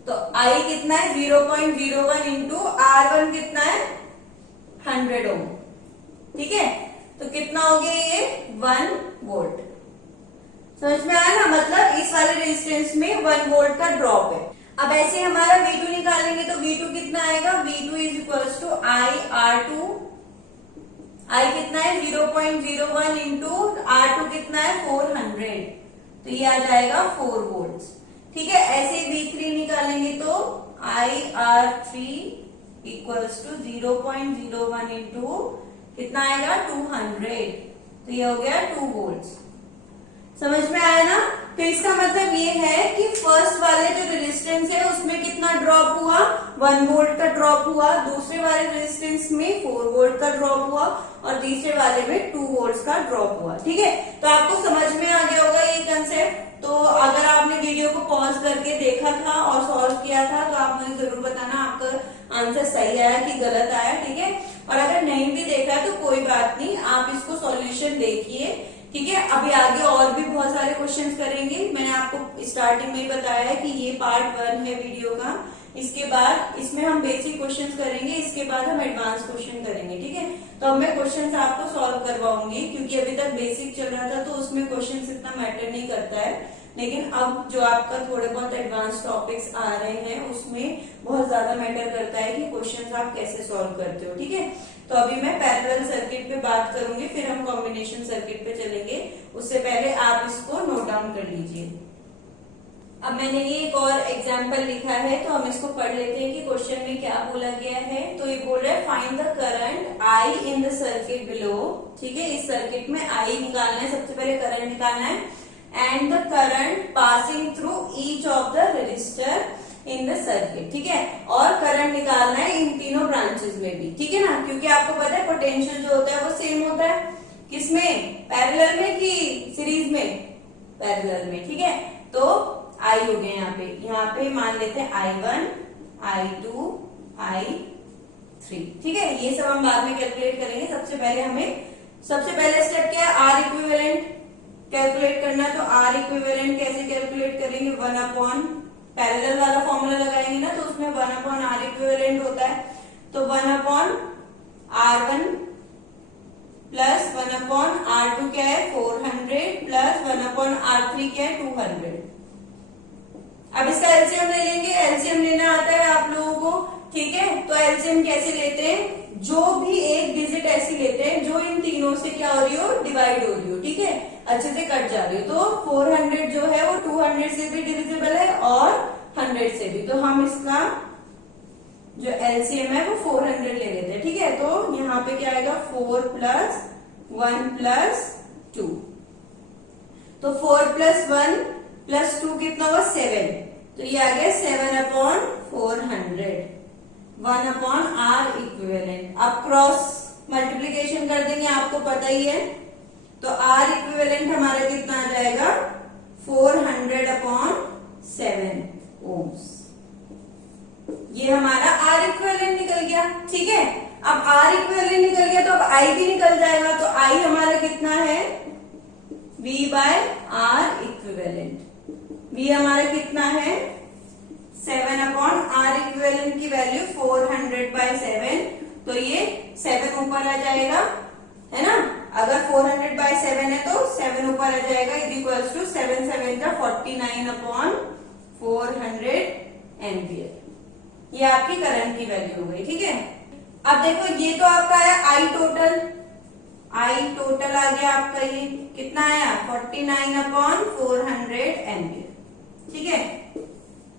तो I कितना है 0.01 इंटू R1 कितना है 100 ओम, ठीक है। तो कितना हो गया ये 1 वोल्ट। समझ में आया ना, मतलब इस वाले रेजिस्टेंस में 1 वोल्ट का ड्रॉप है। अब ऐसे हमारा V2 निकालेंगे तो V2 कितना आएगा, V2 is equals to IR2। I कितना है 0.01 इंटू R2 कितना है 400, तो ये आ जाएगा 4 वोल्ट, ठीक है। ऐसे V3 निकालेंगे तो IR3 इक्वल्स टू 0.01 इंटू कितना आएगा 200, तो ये हो गया 2 वोल्ट। समझ में आया ना। तो इसका मतलब ये है कि फर्स्ट वाले जो रेजिस्टेंस है उसमें कितना ड्रॉप हुआ, 1 वोल्ट का ड्रॉप हुआ। दूसरे वाले रेजिस्टेंस में 4 वोल्ट का ड्रॉप हुआ और तीसरे वाले में 2 वोल्ट का ड्रॉप हुआ, ठीक है। तो आपको समझ में आ गया होगा ये कंसेप्ट। तो अगर आपने वीडियो को पॉज करके देखा था और सॉल्व किया था तो आप मुझे जरूर बताना आपका आंसर सही आया कि गलत आया, ठीक है। और अगर नहीं भी देखा तो कोई बात नहीं, आप इसको सॉल्यूशन देखिए, ठीक है। अभी आगे और भी बहुत सारे क्वेश्चंस करेंगे। मैंने आपको स्टार्टिंग में ही बताया है कि ये पार्ट 1 है वीडियो का। इसके बाद इसमें हम बेसिक क्वेश्चंस करेंगे, इसके बाद हम एडवांस क्वेश्चन करेंगे, ठीक है। तो अब मैं क्वेश्चंस आपको सॉल्व करवाऊंगी, क्योंकि अभी तक बेसिक चल रहा था तो उसमें क्वेश्चंस इतना मैटर नहीं करता है। लेकिन अब जो आपका थोड़े बहुत एडवांस टॉपिक्स आ रहे हैं उसमें बहुत ज्यादा मैटर करता है कि क्वेश्चंस आप कैसे सॉल्व करते हो, ठीक है। तो अभी मैं पैरेलल सर्किट पे बात करूंगी, फिर हम कॉम्बिनेशन सर्किट पे चलेंगे। उससे पहले आप इसको नोट डाउन कर लीजिए। अब मैंने ये एक और एग्जाम्पल लिखा है, तो हम इसको पढ़ लेते हैं कि क्वेश्चन में क्या बोला गया है। तो ये बोल रहा है find the current I in the circuit below. ठीक है, इस सर्किट में आई निकालना है, सबसे पहले करंट निकालना है, and the current passing through each of the register in the circuit. ठीक है, और करंट निकालना है इन तीनों ब्रांचेस में भी। ठीक है ना, क्योंकि आपको पता है पोटेंशियल जो होता है वो सेम होता है, किसमें, पैरेलल में कि सीरीज में, पैरेलल में। ठीक है, तो आई हो गए यहाँ पे मान लेते हैं I1, I2, I3। ठीक है, ये सब हम बाद में कैलकुलेट करेंगे। सबसे पहले स्टेप क्या है, आर इक्विवेलेंट कैलकुलेट करना। तो आर इक्विवेलेंट कैसे कैलकुलेट करेंगे, 1 पैरेलल वाला फॉर्मूला लगाएंगे ना, तो उसमें 1/R इक्विवेलेंट होता है। तो 1/R1 प्लस 1/R2 क्या है 400 प्लस 1/R3 क्या है 200। अब इसका एलसीएम ले लेंगे, एलसीएम लेना आता है आप लोगों को। ठीक है, तो एलसीएम कैसे लेते हैं, जो भी एक डिजिट ऐसी लेते हैं जो इन तीनों से क्या हो रही हो, डिवाइड हो रही हो। ठीक है, अच्छे से कट जा रही हो। तो 400 जो है वो 200 से भी डिविजिबल है और 100 से भी। तो हम इसका जो एलसीएम है वो 400 ले लेते हैं। ठीक है, तो यहाँ पे क्या आएगा 4 प्लस 1 प्लस 2। तो 4 प्लस 1 प्लस 2 कितना हुआ 7। तो ये आ गया 7/400, 1/R इक्विवेलेंट। अब क्रॉस मल्टीप्लीकेशन कर देंगे, आपको पता ही है। तो R इक्विवेलेंट हमारा कितना आ जाएगा 400/7 ओम्स। ये हमारा R इक्विवेलेंट निकल गया। ठीक है, अब R इक्विवेलेंट निकल गया तो अब I भी निकल जाएगा। तो I हमारा कितना है V/R इक्विवेलेंट। V हमारा कितना है 7/R इक्विवेलेंट की वैल्यू 400/7। तो ये 7 ऊपर आ जाएगा, है ना। अगर 400/7 है तो 7 ऊपर आ जाएगा, इज इक्वल्स टू 7 7 का 49/400 एम्पियर। ये आपकी करंट की वैल्यू हो गई। ठीक है, अब देखो ये तो आपका आया आई टोटल आ गया आपका, ये कितना आया 49/400 एम्पियर। ठीक है,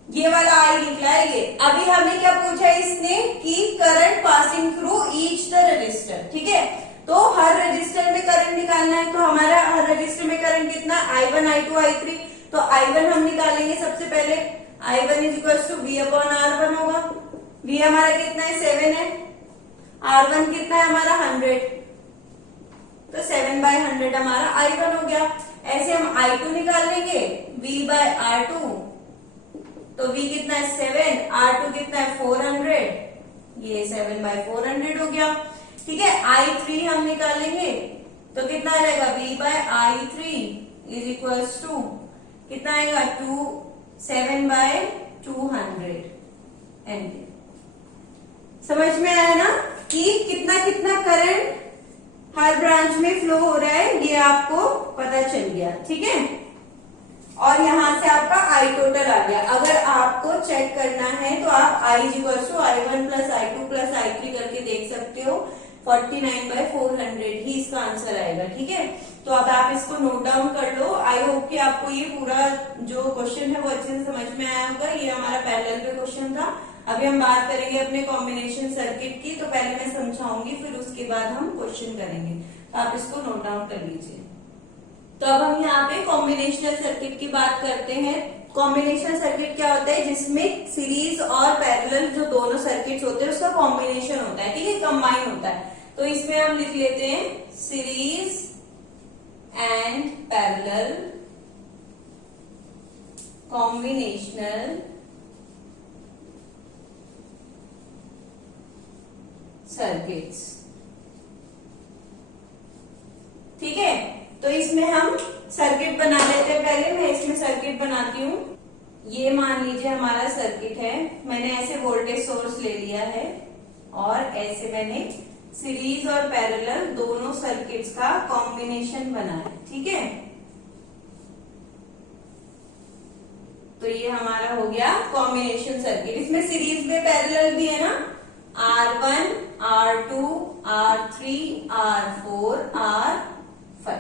ये वाला आई निकला है ये। अभी हमें क्या पूछा है इसने कि current passing through each the register. ठीक है, तो हर रजिस्टर में करंट निकालना है। तो हमारा हर रजिस्टर में करंट कितना I1, I2, I3। तो I1 हम निकालेंगे सबसे पहले, I1 is equal to V/R1 होगा। V हमारा कितना है 7 है, R1 कितना है हमारा 100, तो 7/100 हमारा I1 हो गया। ऐसे हम I2 निकाल लेंगे, V/R2। तो V कितना है 7, R2 कितना है 400, ये 7/400 हो गया। ठीक है, I3 हम निकालेंगे तो कितना आ जाएगा V/I3 इज इक्वल्स टू कितना आएगा 7/200 एम्पियर। समझ में आया ना कि कितना कितना करंट हर ब्रांच में फ्लो हो रहा है, ये आपको पता चल गया। ठीक है, और यहां से आपका आई टोटल आ गया। अगर आपको चेक करना है तो आप I1 plus I2 plus I3 करके देख सकते हो, 49/400 ही इसका आंसर आएगा। ठीक है, तो अब आप इसको नोट डाउन कर लो। आई होप कि आपको ये पूरा जो क्वेश्चन है वो अच्छे से समझ में आया होगा। ये हमारा पैरेलल पे क्वेश्चन था। अभी हम बात करेंगे अपने कॉम्बिनेशन सर्किट की। तो पहले मैं समझाऊंगी, फिर उसके बाद हम क्वेश्चन करेंगे। तो आप इसको नोट डाउन कर लीजिए। तो अब हम यहाँ पे कॉम्बिनेशनल सर्किट की बात करते हैं। कॉम्बिनेशनल सर्किट क्या होता है, जिसमें सीरीज और पैरेलल जो दोनों सर्किट होते हैं उसका कॉम्बिनेशन होता है। ठीक है, कंबाइन होता है। तो इसमें हम लिख लेते हैं series and parallel combinational circuits. ठीक है, तो इसमें हम सर्किट बना लेते हैं। पहले मैं इसमें सर्किट बनाती हूँ। ये मान लीजिए हमारा सर्किट है, मैंने ऐसे वोल्टेज सोर्स ले लिया है और ऐसे मैंने सीरीज और पैरेलल दोनों सर्किट्स का कॉम्बिनेशन बना है। ठीक है, तो ये हमारा हो गया कॉम्बिनेशन सर्किट। इसमें सीरीज में पैरेलल भी है ना, R1, R2, R3, R4, R5।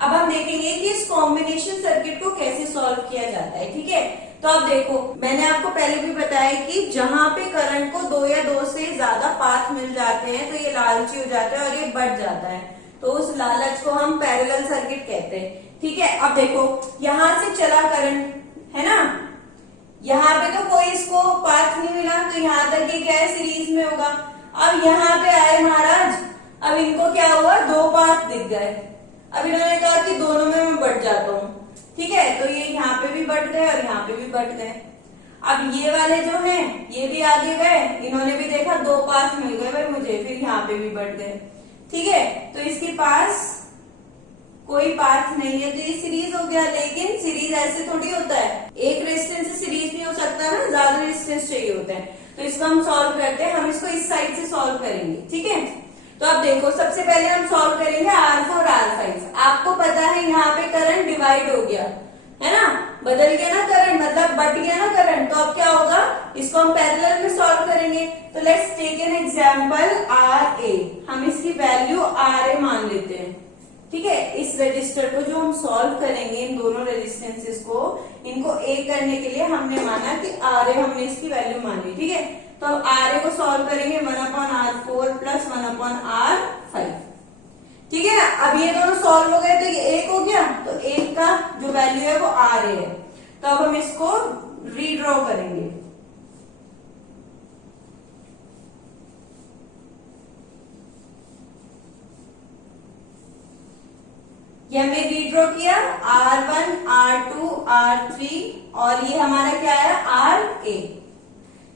अब हम देखेंगे कि इस कॉम्बिनेशन सर्किट को कैसे सॉल्व किया जाता है। ठीक है, तो अब देखो, मैंने आपको पहले भी बताया कि जहां पे करंट को दो या दो से ज्यादा पाथ मिल जाते हैं तो ये लालची हो जाता है और ये बढ़ जाता है, तो उस लालच को हम पैरेलल सर्किट कहते हैं। ठीक है, अब देखो यहां से चला करंट है ना, यहाँ पे तो कोई इसको पाथ नहीं मिला, तो यहाँ तक ये क्या है, सीरीज में होगा। अब यहाँ पे आए महाराज, अब इनको क्या हुआ, दो पाथ दिख गए। अब इन्होंने कहा कि दोनों में मैं बढ़ जाता हूँ। ठीक है, तो ये यहाँ पे भी बढ़ गए और यहाँ पे भी बढ़ गए। अब ये वाले जो हैं ये भी आगे गए, इन्होंने भी देखा दो पाथ मिल गए भाई मुझे, फिर यहाँ पे भी बढ़ गए। ठीक है, तो इसके पास कोई पाथ नहीं है, तो ये सीरीज हो गया। लेकिन सीरीज ऐसे थोड़ी होता है, एक रेजिस्टेंस से सीरीज नहीं हो सकता ना, ज्यादा रेजिस्टेंस चाहिए होता है। तो इसको हम सॉल्व करते हैं, हम इसको इस साइड से सॉल्व करेंगे। ठीक है, तो अब देखो सबसे पहले हम सॉल्व करेंगे R4 और R5। आपको पता है यहाँ पे करंट डिवाइड हो गया है ना, बदल गया ना करंट, मतलब बढ़ गया ना करंट, तो अब क्या होगा, इसको हम पैरेलल में सॉल्व करेंगे। तो let's take an example RA, हम इसकी वैल्यू RA मान लेते हैं। ठीक है, इस रजिस्टर को जो हम सॉल्व करेंगे, इन दोनों रेजिस्टेंसेस को, इनको ए करने के लिए हमने माना कि RA, हमने इसकी वैल्यू मान ली। ठीक है, तो अब RA को सॉल्व करेंगे 1/R4 प्लस 1/R5। ठीक है, अब ये दोनों सॉल्व हो गए तो ये एक हो गया, तो एक का जो वैल्यू है वो RA है। तो अब हम इसको रीड्रॉ करेंगे। ये हमने रीड्रॉ किया, R1, R2, R3 और ये हमारा क्या है, RA।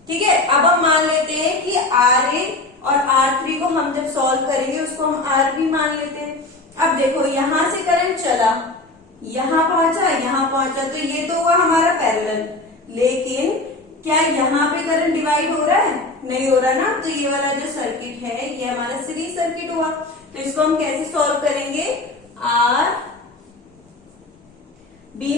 ठीक है, अब हम मान लेते हैं कि RA और R3 को हम जब सॉल्व करेंगे उसको हम RB मान लेते हैं। अब देखो यहां से करंट चला, यहां पहुंचा, तो ये तो हुआ हमारा पैरेलल। लेकिन क्या यहाँ पे करंट डिवाइड हो रहा है, नहीं हो रहा ना, तो ये वाला जो सर्किट है ये हमारा सीरीज सर्किट हुआ। तो इसको हम कैसे सॉल्व करेंगे, RB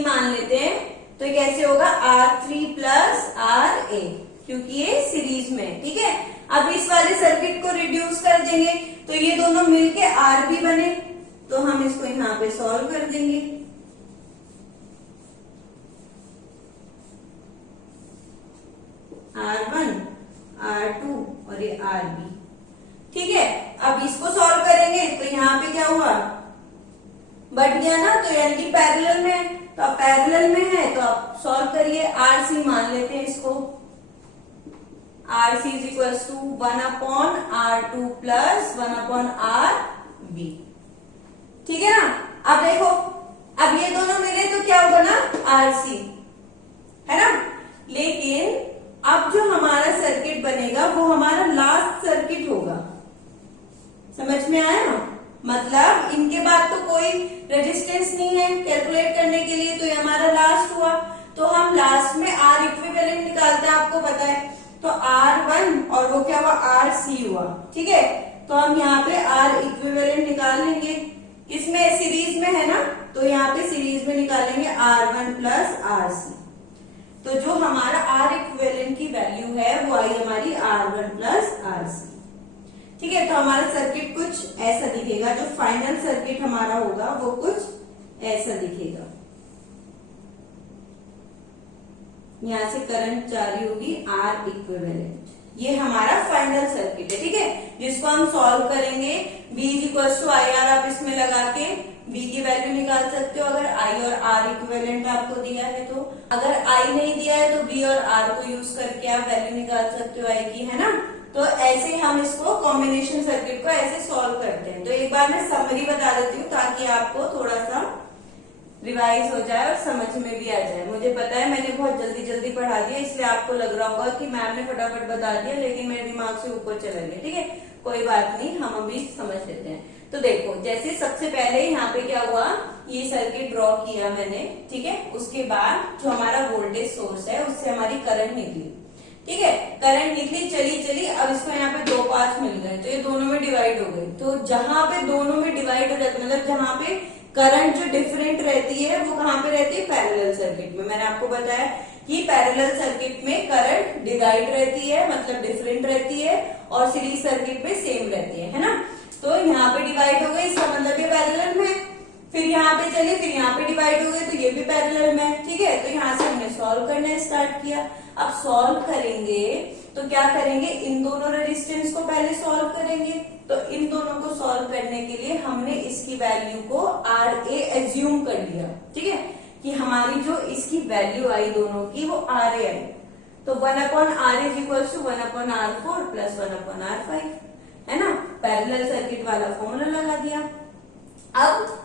मान लेते हैं, तो कैसे होगा, R3 प्लस RA, क्योंकि ये सीरीज में। ठीक है, अब इस वाले सर्किट को रिड्यूस कर देंगे, तो ये दोनों मिलके RB बने, तो हम इसको यहाँ पे सॉल्व कर देंगे। R1, R2 और ये RB। ठीक है, अब इसको सॉल्व करेंगे तो यहाँ पे क्या हुआ, बढ़ गया ना, तो यानी कि पैरेलल में है, तो अब पैरेलल में है तो आप सॉल्व करिए। RC मान लेते हैं इसको, RC is equal to 1/R2 plus 1/RB। ठीक है ना, अब देखो, अब ये दोनों मिले तो क्या होगा ना, RC है ना। लेकिन अब जो हमारा सर्किट बनेगा वो हमारा लास्ट सर्किट होगा, समझ में आया ना, मतलब इनके बाद तो कोई रेजिस्टेंस नहीं है कैलकुलेट करने के लिए, तो ये हमारा लास्ट हुआ। तो हम लास्ट में R इक्विवेलेंट निकालते हैं, आपको पता है, तो R1 और वो क्या हुआ, RC हुआ। ठीक है, तो हम यहाँ पे R इक्विवेलेंट निकाल लेंगे, किसमें, सीरीज में है ना, तो यहाँ पे सीरीज में निकालेंगे R1 प्लस RC। तो जो हमारा R इक्विवेलेंट की वैल्यू है वो आई हमारी R1 प्लस RC। ठीक है, तो हमारा सर्किट कुछ ऐसा दिखेगा, जो फाइनल सर्किट हमारा होगा वो कुछ ऐसा दिखेगा। यहां से करंट जारी होगी R इक्विवेलेंट, ये हमारा फाइनल सर्किट है। ठीक है, जिसको हम सॉल्व करेंगे, V इक्वल टू IR आप इसमें लगा के V की वैल्यू निकाल सकते हो, अगर I और R इक्विवेलेंट आपको दिया है तो। अगर I नहीं दिया है तो V और R को यूज करके आप वैल्यू निकाल सकते हो I की, है ना। तो ऐसे हम इसको कॉम्बिनेशन सर्किट को ऐसे सॉल्व करते हैं। तो एक बार मैं समरी बता देती हूँ ताकि आपको थोड़ा सा रिवाइज हो जाए और समझ में भी आ जाए। मुझे पता है मैंने बहुत जल्दी जल्दी पढ़ा दिया, इसलिए आपको लग रहा होगा कि मैम ने फटाफट बता दिया, लेकिन मेरे दिमाग से ऊपर चला गया। ठीक है, कोई बात नहीं, हम अभी समझ लेते हैं। तो देखो, जैसे सबसे पहले यहाँ पे क्या हुआ, ये सर्किट ड्रॉ किया मैंने। ठीक है, उसके बाद जो हमारा वोल्टेज सोर्स है उससे हमारी करंट निकली। ठीक है, करंट निकली, चली, अब इसको यहाँ पे दो पाथ मिल गए, तो ये दोनों में डिवाइड हो गए। तो जहां पे दोनों में डिवाइड हो जाते, मतलब जहां पे करंट जो डिफरेंट रहती है वो कहाँ पे रहती है, पैरेलल सर्किट में। मैंने आपको बताया कि पैरेलल सर्किट में करंट डिवाइड रहती है, मतलब डिफरेंट रहती है, और सीरीज सर्किट में सेम रहती है ना। तो यहाँ पे डिवाइड हो गई, इसका मतलब ये पैरेलल में। फिर यहाँ पे चले, फिर यहाँ पे डिवाइड हो गए तो ये भी पैरेलल में, ठीक है। तो यहाँ से हमने सॉल्व करना स्टार्ट किया। अब सॉल्व करेंगे तो क्या करेंगे, इन दोनों रेजिस्टेंस को पहले सॉल्व करेंगे। तो इन दोनों को सॉल्व करने के लिए हमने इसकी वैल्यू को RA एज्यूम कर लिया, ठीक है, कि हमारी जो इसकी वैल्यू आई दोनों की वो RA आई। तो 1/R is equal to 1/R4 plus 1/R5, है ना। पैरेलल सर्किट वाला फॉर्मूला लगा दिया। अब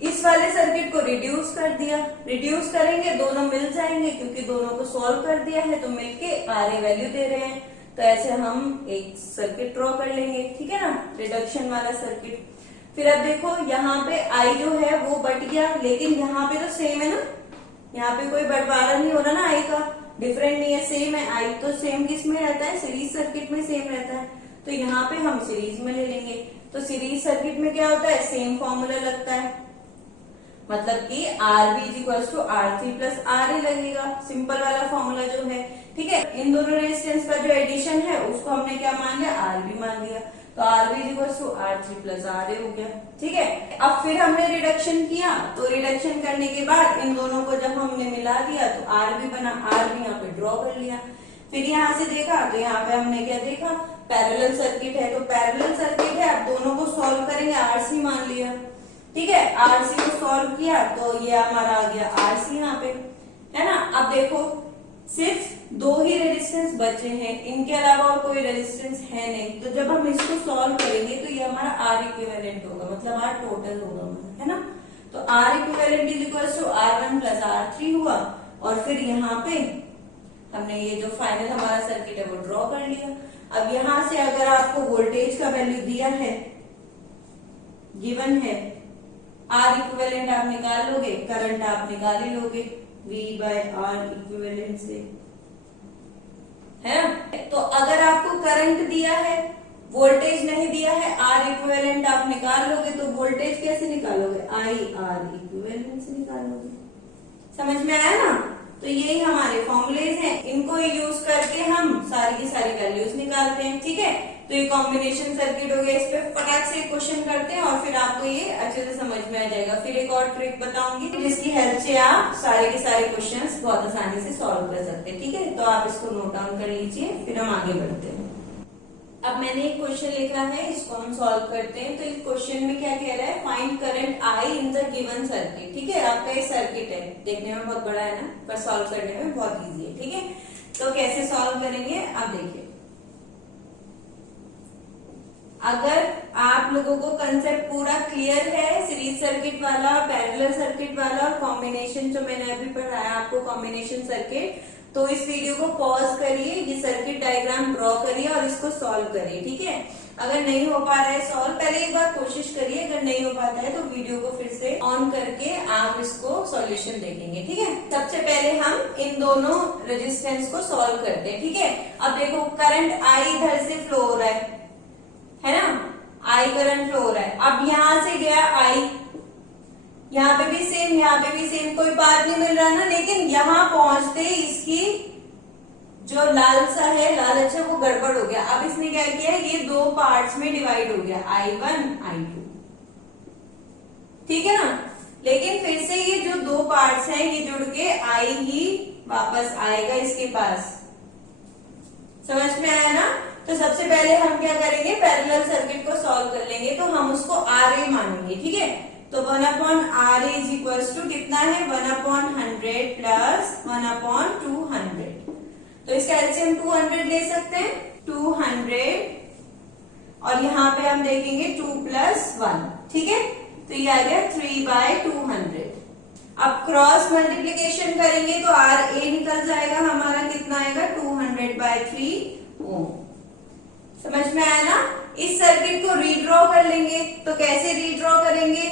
इस वाले सर्किट को रिड्यूस कर दिया, रिड्यूस करेंगे दोनों मिल जाएंगे क्योंकि दोनों को सॉल्व कर दिया है तो मिलके RA वैल्यू दे रहे हैं। तो ऐसे हम एक सर्किट ड्रॉ कर लेंगे, ठीक है ना, रिडक्शन वाला सर्किट। फिर अब देखो यहाँ पे I जो है वो बट गया, लेकिन यहाँ पे तो सेम है ना, यहाँ पे कोई बंटवारा नहीं हो रहा ना, I का डिफरेंट नहीं है, सेम है। I तो सेम किस में रहता है, सीरीज सर्किट में सेम रहता है। तो यहाँ पे हम सीरीज में ले लेंगे। तो सीरीज सर्किट में क्या होता है, सेम फॉर्मूला लगता है, मतलब कि RB is equal to R3 plus RA लगेगा, सिंपल वाला फॉर्मूला जो है, ठीक है। इन दोनों रेजिस्टेंस का जो एडिशन है उसको हमने क्या मान लिया, RB मान लिया। तो RB is equal to R3 plus RA हो गया, ठीक है। अब फिर हमने रिडक्शन किया, तो रिडक्शन करने के बाद इन दोनों को जब हमने मिला दिया तो RB बना, RB यहाँ पे ड्रॉ कर लिया। फिर यहाँ से देखा तो यहाँ पे हमने क्या देखा, पैरेलल सर्किट है, तो पैरेलल सर्किट है, अब दोनों को सॉल्व करेंगे, RC मान लिया, ठीक है। RC को सॉल्व किया तो ये हमारा आ गया RC यहाँ पे, है ना। अब देखो सिर्फ दो ही रेजिस्टेंस बचे हैं, इनके अलावा और कोई रेजिस्टेंस है नहीं। तो जब हम इसको सॉल्व करेंगे तो ये हमारा R इक्विवेलेंट होगा, मतलब R टोटल होगा, है ना। तो R equivalent is equal to R1 plus R3 हुआ। और फिर यहाँ पे हमने ये जो फाइनल हमारा सर्किट है वो ड्रॉ कर लिया। अब यहाँ से अगर आपको वोल्टेज का वैल्यू दिया है, गिवन है, R इक्विवेलेंट आप निकाल लोगे, करंट आप निकाल ही लोगे V/R इक्विवेलेंट से, है ना। तो अगर आपको करंट दिया है, वोल्टेज नहीं दिया है, R इक्विवेलेंट आप निकाल लोगे, तो वोल्टेज कैसे निकालोगे, IR इक्विवेलेंट से निकालोगे। समझ में आया ना। तो यही हमारे फॉर्मूलेज हैं, इनको यूज करके हम सारी की सारी वैल्यूज निकालते हैं, ठीक है। तो ये कॉम्बिनेशन सर्किट हो गया, इस पे फटाक से क्वेश्चन करते हैं और फिर आपको ये अच्छे से समझ में आ जाएगा। फिर एक और ट्रिक बताऊंगी जिसकी हेल्प से आप सारे के सारे क्वेश्चंस बहुत आसानी से सॉल्व कर सकते हैं, ठीक है। तो आप इसको नोट डाउन कर लीजिए, फिर हम आगे बढ़ते हैं। अब मैंने एक क्वेश्चन लिखा है, इसको हम सॉल्व करते हैं। तो इस क्वेश्चन में क्या कह रहा है, find current I in the given circuit, ठीक है। आपका ये सर्किट है, देखने में बहुत बड़ा है ना, पर सॉल्व करने में बहुत इजी है, ठीक है। तो कैसे सॉल्व करेंगे आप देखिए। अगर आप लोगों को कंसेप्ट पूरा क्लियर है, सीरीज सर्किट वाला, पैरेलल सर्किट वाला, कॉम्बिनेशन जो मैंने अभी पढ़ाया आपको कॉम्बिनेशन सर्किट, तो इस वीडियो को पॉज करिए, ये सर्किट डायग्राम ड्रॉ करिए और इसको सॉल्व करिए, ठीक है। अगर नहीं हो पा रहा है सॉल्व, पहले एक बार कोशिश करिए, अगर नहीं हो पाता है तो वीडियो को फिर से ऑन करके आप इसको सॉल्यूशन देखेंगे, ठीक है। सबसे पहले हम इन दोनों रेजिस्टेंस को सॉल्व करते हैं, ठीक है। अब देखो करंट I इधर से फ्लो हो रहा है ना, I करंट फ्लो हो रहा है। अब यहां से गया I, यहाँ पे भी सेम, यहाँ पे भी सेम, कोई बात नहीं मिल रहा ना, लेकिन यहाँ पहुंचते इसकी जो लाल सा है, लालच है, वो गड़बड़ हो गया। अब इसने क्या किया, ये दो पार्ट्स में डिवाइड हो गया, I1 I2, ठीक है ना। लेकिन फिर से ये जो दो पार्ट्स हैं ये जुड़ के I ही वापस आएगा इसके पास, समझ में आया ना। तो सबसे पहले हम क्या करेंगे, पैरेलल सर्किट को सॉल्व कर लेंगे, तो हम उसको RA मानेंगे, ठीक है। तो 1/RA इज इक्वल टू कितना है, 1/100 प्लस 1/200। तो इसका एलसीएम 200 ले सकते हैं, 200, और यहाँ पे हम देखेंगे 2 + 1, ठीक है। तो ये आ गया 3/200। अब क्रॉस मल्टीप्लीकेशन करेंगे तो RA निकल जाएगा हमारा, कितना आएगा, 200/3 ओम। समझ में आया ना। इस सर्किट को रीड्रॉ कर लेंगे, तो कैसे रीड्रॉ करेंगे,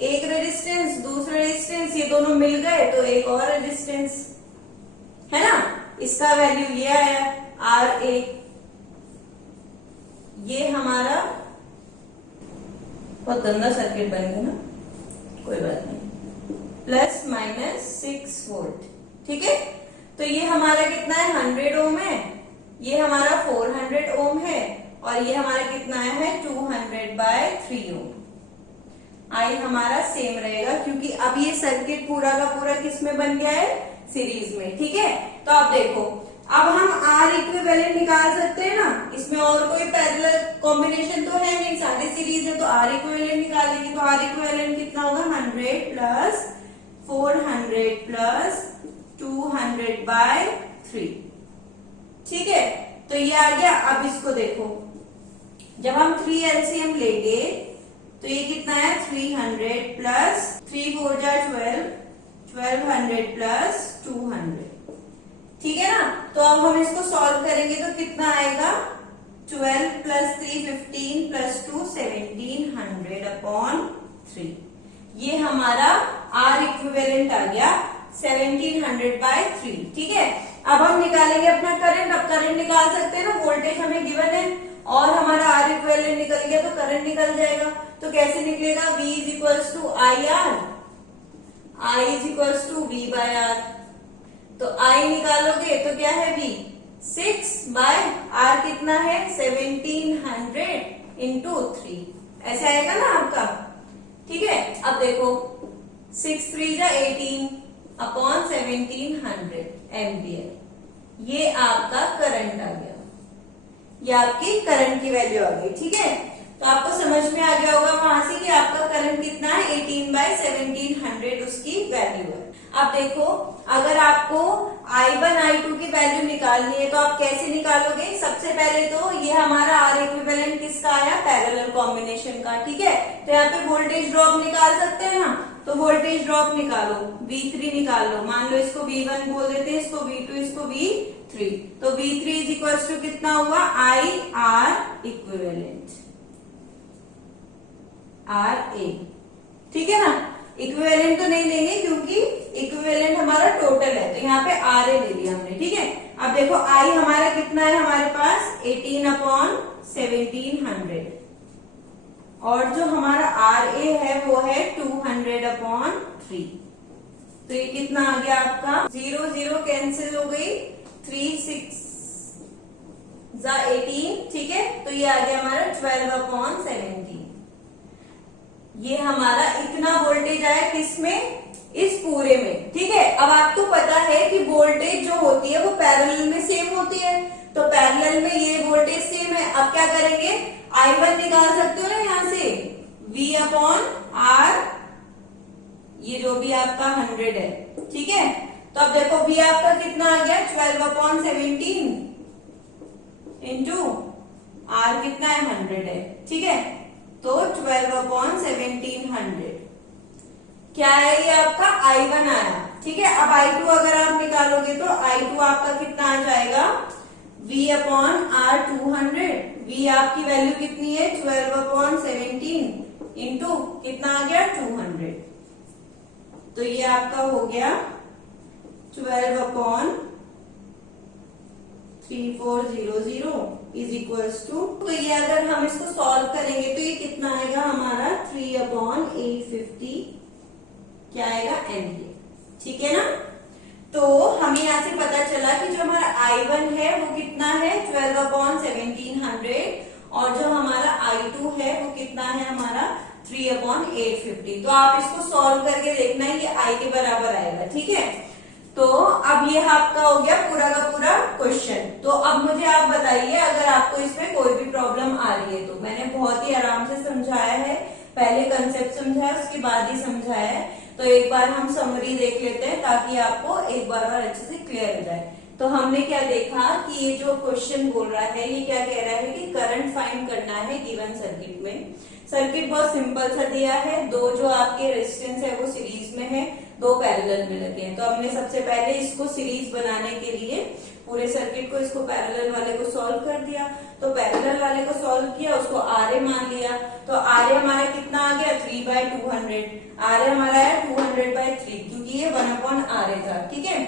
एक रेजिस्टेंस दूसरा रेजिस्टेंस, ये दोनों मिल गए तो एक और रेजिस्टेंस, है ना। इसका वैल्यू ये आया RA, ये हमारा बहुत गंदा सर्किट बन गया ना, कोई बात नहीं, ±6 वोल्ट, ठीक है। तो ये हमारा कितना है, 100 ओम है, ये हमारा 400 ओम है, और ये हमारा कितना है, 200/3 ओम। आई हमारा सेम रहेगा, क्योंकि अब ये सर्किट पूरा का पूरा किस में बन गया है, सीरीज में। ठीक है, तो अब देखो, अब हम आर इक्विवेलेंट निकाल सकते हैं ना, इसमें और कोई पैरेलल कॉम्बिनेशन तो है नहीं, सारे सीरीज है, तो आर इक्विवेलेंट निकालेंगे। तो आर इक्विवेलेंट कितना होगा, 100 प्लस 400 प्लस 200/3। ठीक है, तो ये आ गया। अब इसको देखो, जब हम 3 एलसीएम लेंगे तो ये कितना है, 300 प्लस 3 4 जा 12, 1200 प्लस 200। ठीक है ना, तो अब हम इसको सॉल्व करेंगे तो कितना आएगा, 12 प्लस 3 15 प्लस 2 1700/3। ये हमारा आर इक्विवेलेंट आ गया 1700/3। ठीक है, अब हम निकालेंगे अपना करंट। अब करंट निकाल सकते हैं ना, वोल्टेज हमें गिवन है और हमारा आर इक्विवेलेंट निकल गया तो करंट निकल जाएगा। तो कैसे निकलेगा, V is equals to I R, I is equals to V/R। तो I निकालोगे तो क्या है, V 6/R कितना है, 1700 इंटू 3, ऐसे आएगा ना आपका। ठीक है, अब देखो 6 3 जा 18/1700 एम्पियर, ये आपका करंट आ गया, ये आपकी करंट की वैल्यू आ गई। ठीक है, तो आपको समझ में आ गया होगा वहां से कि आपका करंट कितना है, 18/1700 उसकी वैल्यू है। अब देखो, अगर आपको I1 I2 की वैल्यू निकालनी है तो आप कैसे निकालोगे, सबसे पहले तो ये हमारा आर इक्विवेलेंट किसका आया, पैरेलल कॉम्बिनेशन का। ठीक है, तो यहाँ पे वोल्टेज ड्रॉप निकाल सकते हैं ना, तो वोल्टेज ड्रॉप निकालो, V3 निकाल लो, मान लो इसको V1 बोल देते हैं, इसको V2, इसको V3। तो V3 इज इक्वल टू कितना हुआ, IR इक्विवेलेंट, RA। ठीक है ना, इक्विवेलेंट तो नहीं लेंगे क्योंकि इक्विवेलेंट हमारा टोटल है, तो यहाँ पे RA ले लिया हमने। ठीक है, अब देखो I हमारा कितना है हमारे पास, 18/1700, और जो हमारा RA है वो है 200/3। तो ये कितना आ गया आपका, 0 0 कैंसिल हो गई, 3 6 जा 18। ठीक है, तो ये आ गया हमारा 12/17। ये हमारा इतना वोल्टेज आया किसमें, इस पूरे में। ठीक है, अब आपको पता है कि वोल्टेज जो होती है वो पैरेलल में सेम होती है, तो पैरेलल में ये वोल्टेज सेम है। अब क्या करेंगे, I1 निकाल सकते हो ना यहाँ से, V/R, ये जो भी आपका 100 है। ठीक है, तो अब देखो V आपका कितना आ गया, 12/17 इंटू R कितना है, 100 है। ठीक है, तो 12/1700 क्या है, ये आपका I1 आया। ठीक है, अब I2 अगर आप निकालोगे तो I2 आपका कितना आ जाएगा, V/R 200। V आपकी वैल्यू कितनी है, 12/17 इंटू कितना आ गया, 200। तो ये आपका हो गया 12/3400 इज इक्वल्स टू, तो ये अगर हम इसको सॉल्व करेंगे तो ये कितना आएगा हमारा, 3/850 क्या आएगा, एम्पियर। ठीक है ना, तो हमें यहाँ से पता चला कि जो हमारा I1 है वो कितना है, 12/1700, और जो हमारा I2 है वो कितना है हमारा, 3/850। तो आप इसको सॉल्व करके देखना है, ये I के बराबर आएगा। ठीक है, तो अब ये आपका हो गया पूरा का पूरा क्वेश्चन। तो अब मुझे आप बताइए, अगर आपको इसमें कोई भी प्रॉब्लम आ रही है तो मैंने बहुत ही आराम से समझाया है, पहले कंसेप्ट समझाया उसके बाद ही समझाया है। तो एक बार हम समरी देख लेते हैं ताकि आपको एक बार और अच्छे से क्लियर हो जाए। तो हमने क्या देखा कि ये जो क्वेश्चन बोल रहा है ये क्या कह रहा है कि करंट फाइंड करना है गिवन सर्किट में। सर्किट बहुत सिंपल सा दिया है, दो जो आपके रेजिस्टेंस है वो सीरीज में है, दो पैरेलल में लगे हैं। तो हमने सबसे पहले इसको सीरीज बनाने के लिए पूरे सर्किट को, इसको पैरेलल वाले को सॉल्व कर दिया। तो पैरेलल वाले को सॉल्व किया, उसको RA मान लिया। तो RA हमारा कितना आ गया, 3/200। RA हमारा है 200/3 क्योंकि ये 1/RA था। ठीक है,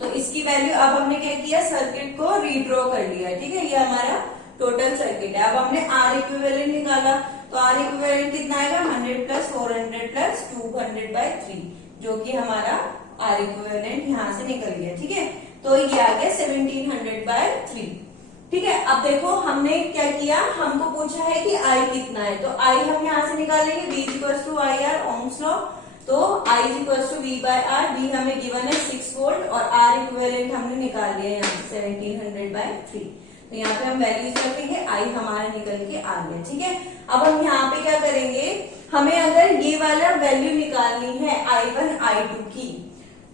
तो इसकी वैल्यू अब हमने क्या किया, सर्किट को रीड्रॉ कर लिया। ठीक है, ये हमारा टोटल सर्किट है। अब हमने R इक्विवेलेंट निकाला, तो R इक्विवेलेंट कितना आएगा, 100 प्लस 400 प्लस 200/3, जो कि हमारा R इक्विवेलेंट यहां से निकल गया। ठीक है, तो ये आ गया 1700/3। ठीक है। अब देखो हमने क्या किया, हमको पूछा है कि आई कितना है, तो आई हम यहाँ से निकालेंगे, V equals to I R, Ohm's law. तो I equals to V by R, V हमें गिवन है 6 वोल्ट और R इक्विवेलेंट हमने निकाल लिया यहाँ से 1700/3। तो यहाँ पे हम वैल्यूज रख देंगे, I हमारा निकल के आ गया। ठीक है, अब हम यहाँ पे क्या करेंगे, हमें अगर ये वाला वैल्यू निकालनी है I1 I2 की,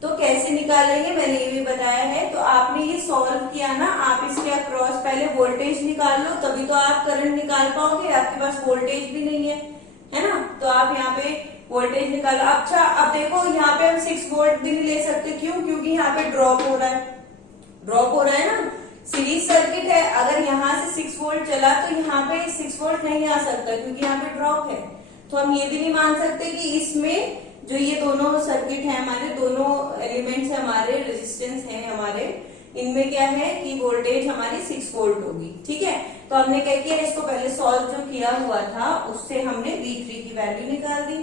तो कैसे निकालेंगे मैंने ये भी बताया है। तो आपने ये सॉल्व किया ना, आप इसके अक्रॉस पहले वोल्टेज निकाल लो, तभी तो आप करंट निकाल पाओगे। आपके पास वोल्टेज भी नहीं है ना, तो आप यहाँ पे वोल्टेज निकालो। अच्छा अब देखो यहाँ पे हम 6 वोल्ट भी नहीं ले सकते, क्यों? क्योंकि यहाँ पे ड्रॉप हो रहा है ना, सीरीज सर्किट है। अगर यहाँ से 6 वोल्ट चला तो यहाँ पे 6 वोल्ट नहीं आ सकता, क्योंकि यहाँ पे ड्रॉप है। तो हम ये भी नहीं मान सकते कि इसमें जो ये दोनों सर्किट है हमारे, दोनों एलिमेंट्स है हमारे, रेजिस्टेंस है हमारे, इनमें क्या है कि वोल्टेज हमारी 6 वोल्ट होगी। ठीक है, तो हमने क्या किया, इसको पहले सॉल्व जो किया हुआ था उससे हमने V3 की वैल्यू निकाल दी।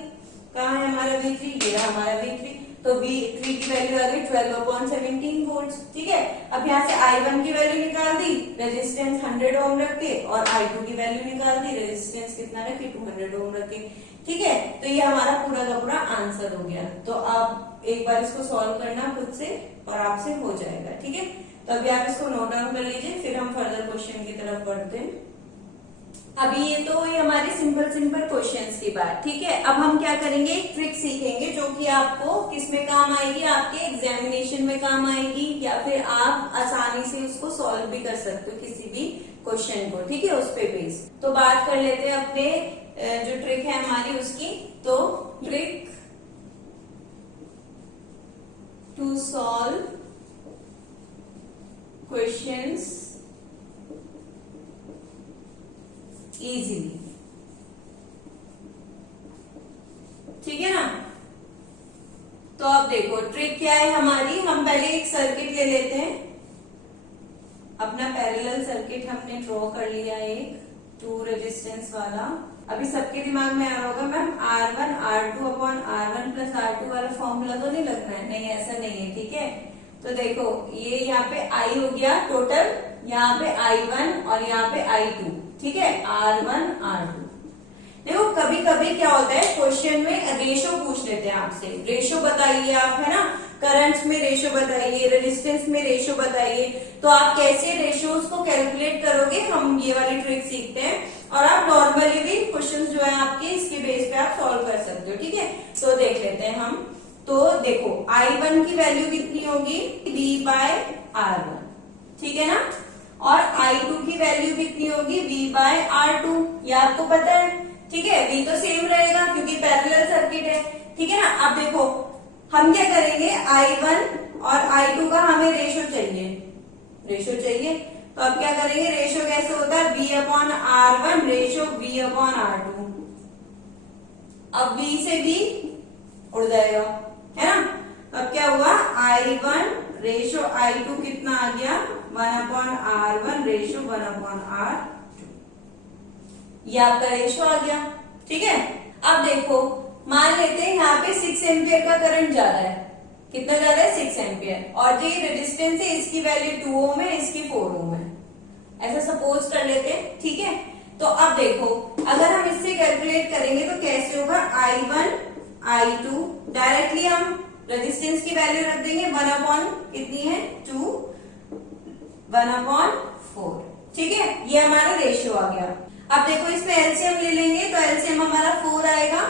कहाँ है हमारा V3, ये हमारा V3। तो V3 की वैल्यू आ गई 12/17 वोल्ट। ठीक है, अब यहाँ से I1 की वैल्यू निकाल दी, रेजिस्टेंस 100 ओम रख के, और I2 की वैल्यू निकाल दी, रेजिस्टेंस कितना रखी, 200 ओम रख के। ठीक है, तो ये हमारा पूरा का पूरा आंसर हो गया। तो आप एक बार इसको सॉल्व करना खुद से और आपसे हो जाएगा। ठीक है, तो अभी आप इसको नोट डाउन कर लीजिए, फिर हम फर्दर क्वेश्चन की तरफ बढ़ते हैं। अभी ये तो हुई हमारी सिंपल क्वेश्चंस की बात। ठीक है, अब हम क्या करेंगे, एक ट्रिक सीखेंगे जो कि आपको किसमें काम आएगी, आपके एग्जामिनेशन में काम आएगी, या फिर आप आसानी से उसको सॉल्व भी कर सकते हो किसी भी क्वेश्चन को। ठीक है, उस पे बेस। तो बात कर लेते हैं अपने जो ट्रिक है हमारी उसकी। तो trick to solve questions easily. ठीक है ना, तो अब देखो ट्रिक क्या है हमारी। हम पहले एक सर्किट ले लेते हैं, अपना पैरेलल सर्किट हमने ड्रॉ कर लिया, एक 2 रेजिस्टेंस वाला। अभी सबके दिमाग में आ रहा होगा ma'am R1 R2 upon R1 plus R2 वाला फॉर्मूला तो नहीं लगना है, नहीं ऐसा नहीं है। ठीक है, तो देखो ये यहाँ पे I हो गया टोटल, यहाँ पे I1 और यहाँ पे I2। ठीक है, R1 R2। देखो कभी कभी क्या होता है, क्वेश्चन में रेशो पूछ लेते हैं आपसे, रेशो बताइए आप, है ना, करंट्स में रेशो बताइए, रेजिस्टेंस में रेशो बताइए। तो आप कैसे रेशोज को कैलकुलेट करोगे, हम ये वाली ट्रिक सीखते हैं। और आप नॉर्मली भी क्वेश्चन जो है आपके, इसके बेस पे आप सॉल्व कर सकते हो। ठीक है, तो देख लेते हैं हम। तो देखो I1 की वैल्यू कितनी होगी, V बाय R1। ठीक है ना, और I2 की वैल्यू कितनी होगी, V बाय R2। ये आपको पता है। ठीक है, V तो सेम रहेगा क्योंकि पैरेलल सर्किट है। ठीक है ना, अब देखो हम क्या करेंगे, I1 और I2 का हमें रेशो चाहिए। तो अब क्या करेंगे, रेशो कैसे होता है, V upon R1 ratio V upon R2। अब V से V उड़ जाएगा, है ना। अब क्या हुआ, I1 रेशो I2 कितना आ गया, 1 upon R1 ratio 1 upon R2। ये आपका रेशो आ गया। ठीक है, अब देखो मान लेते हैं यहाँ पे 6 एम्पियर का करंट जा रहा है। कितना जा रहा है, 6 एम्पियर, और जो ये रेजिस्टेंस है इसकी वैल्यू 2 ओम है, इसकी 4 ओम है, ऐसा सपोज कर लेते हैं। ठीक है, तो अब देखो अगर हम इससे कैलकुलेट करेंगे तो कैसे होगा, I1 I2 डायरेक्टली हम रेजिस्टेंस की वैल्यू रख देंगे, 1 अपॉन कितनी है 2, 1 अपॉन 4। ठीक है, ये हमारा रेशियो आ गया। अब देखो इसमें एलसीएम ले लेंगे, तो एलसीएम हमारा 4 आएगा।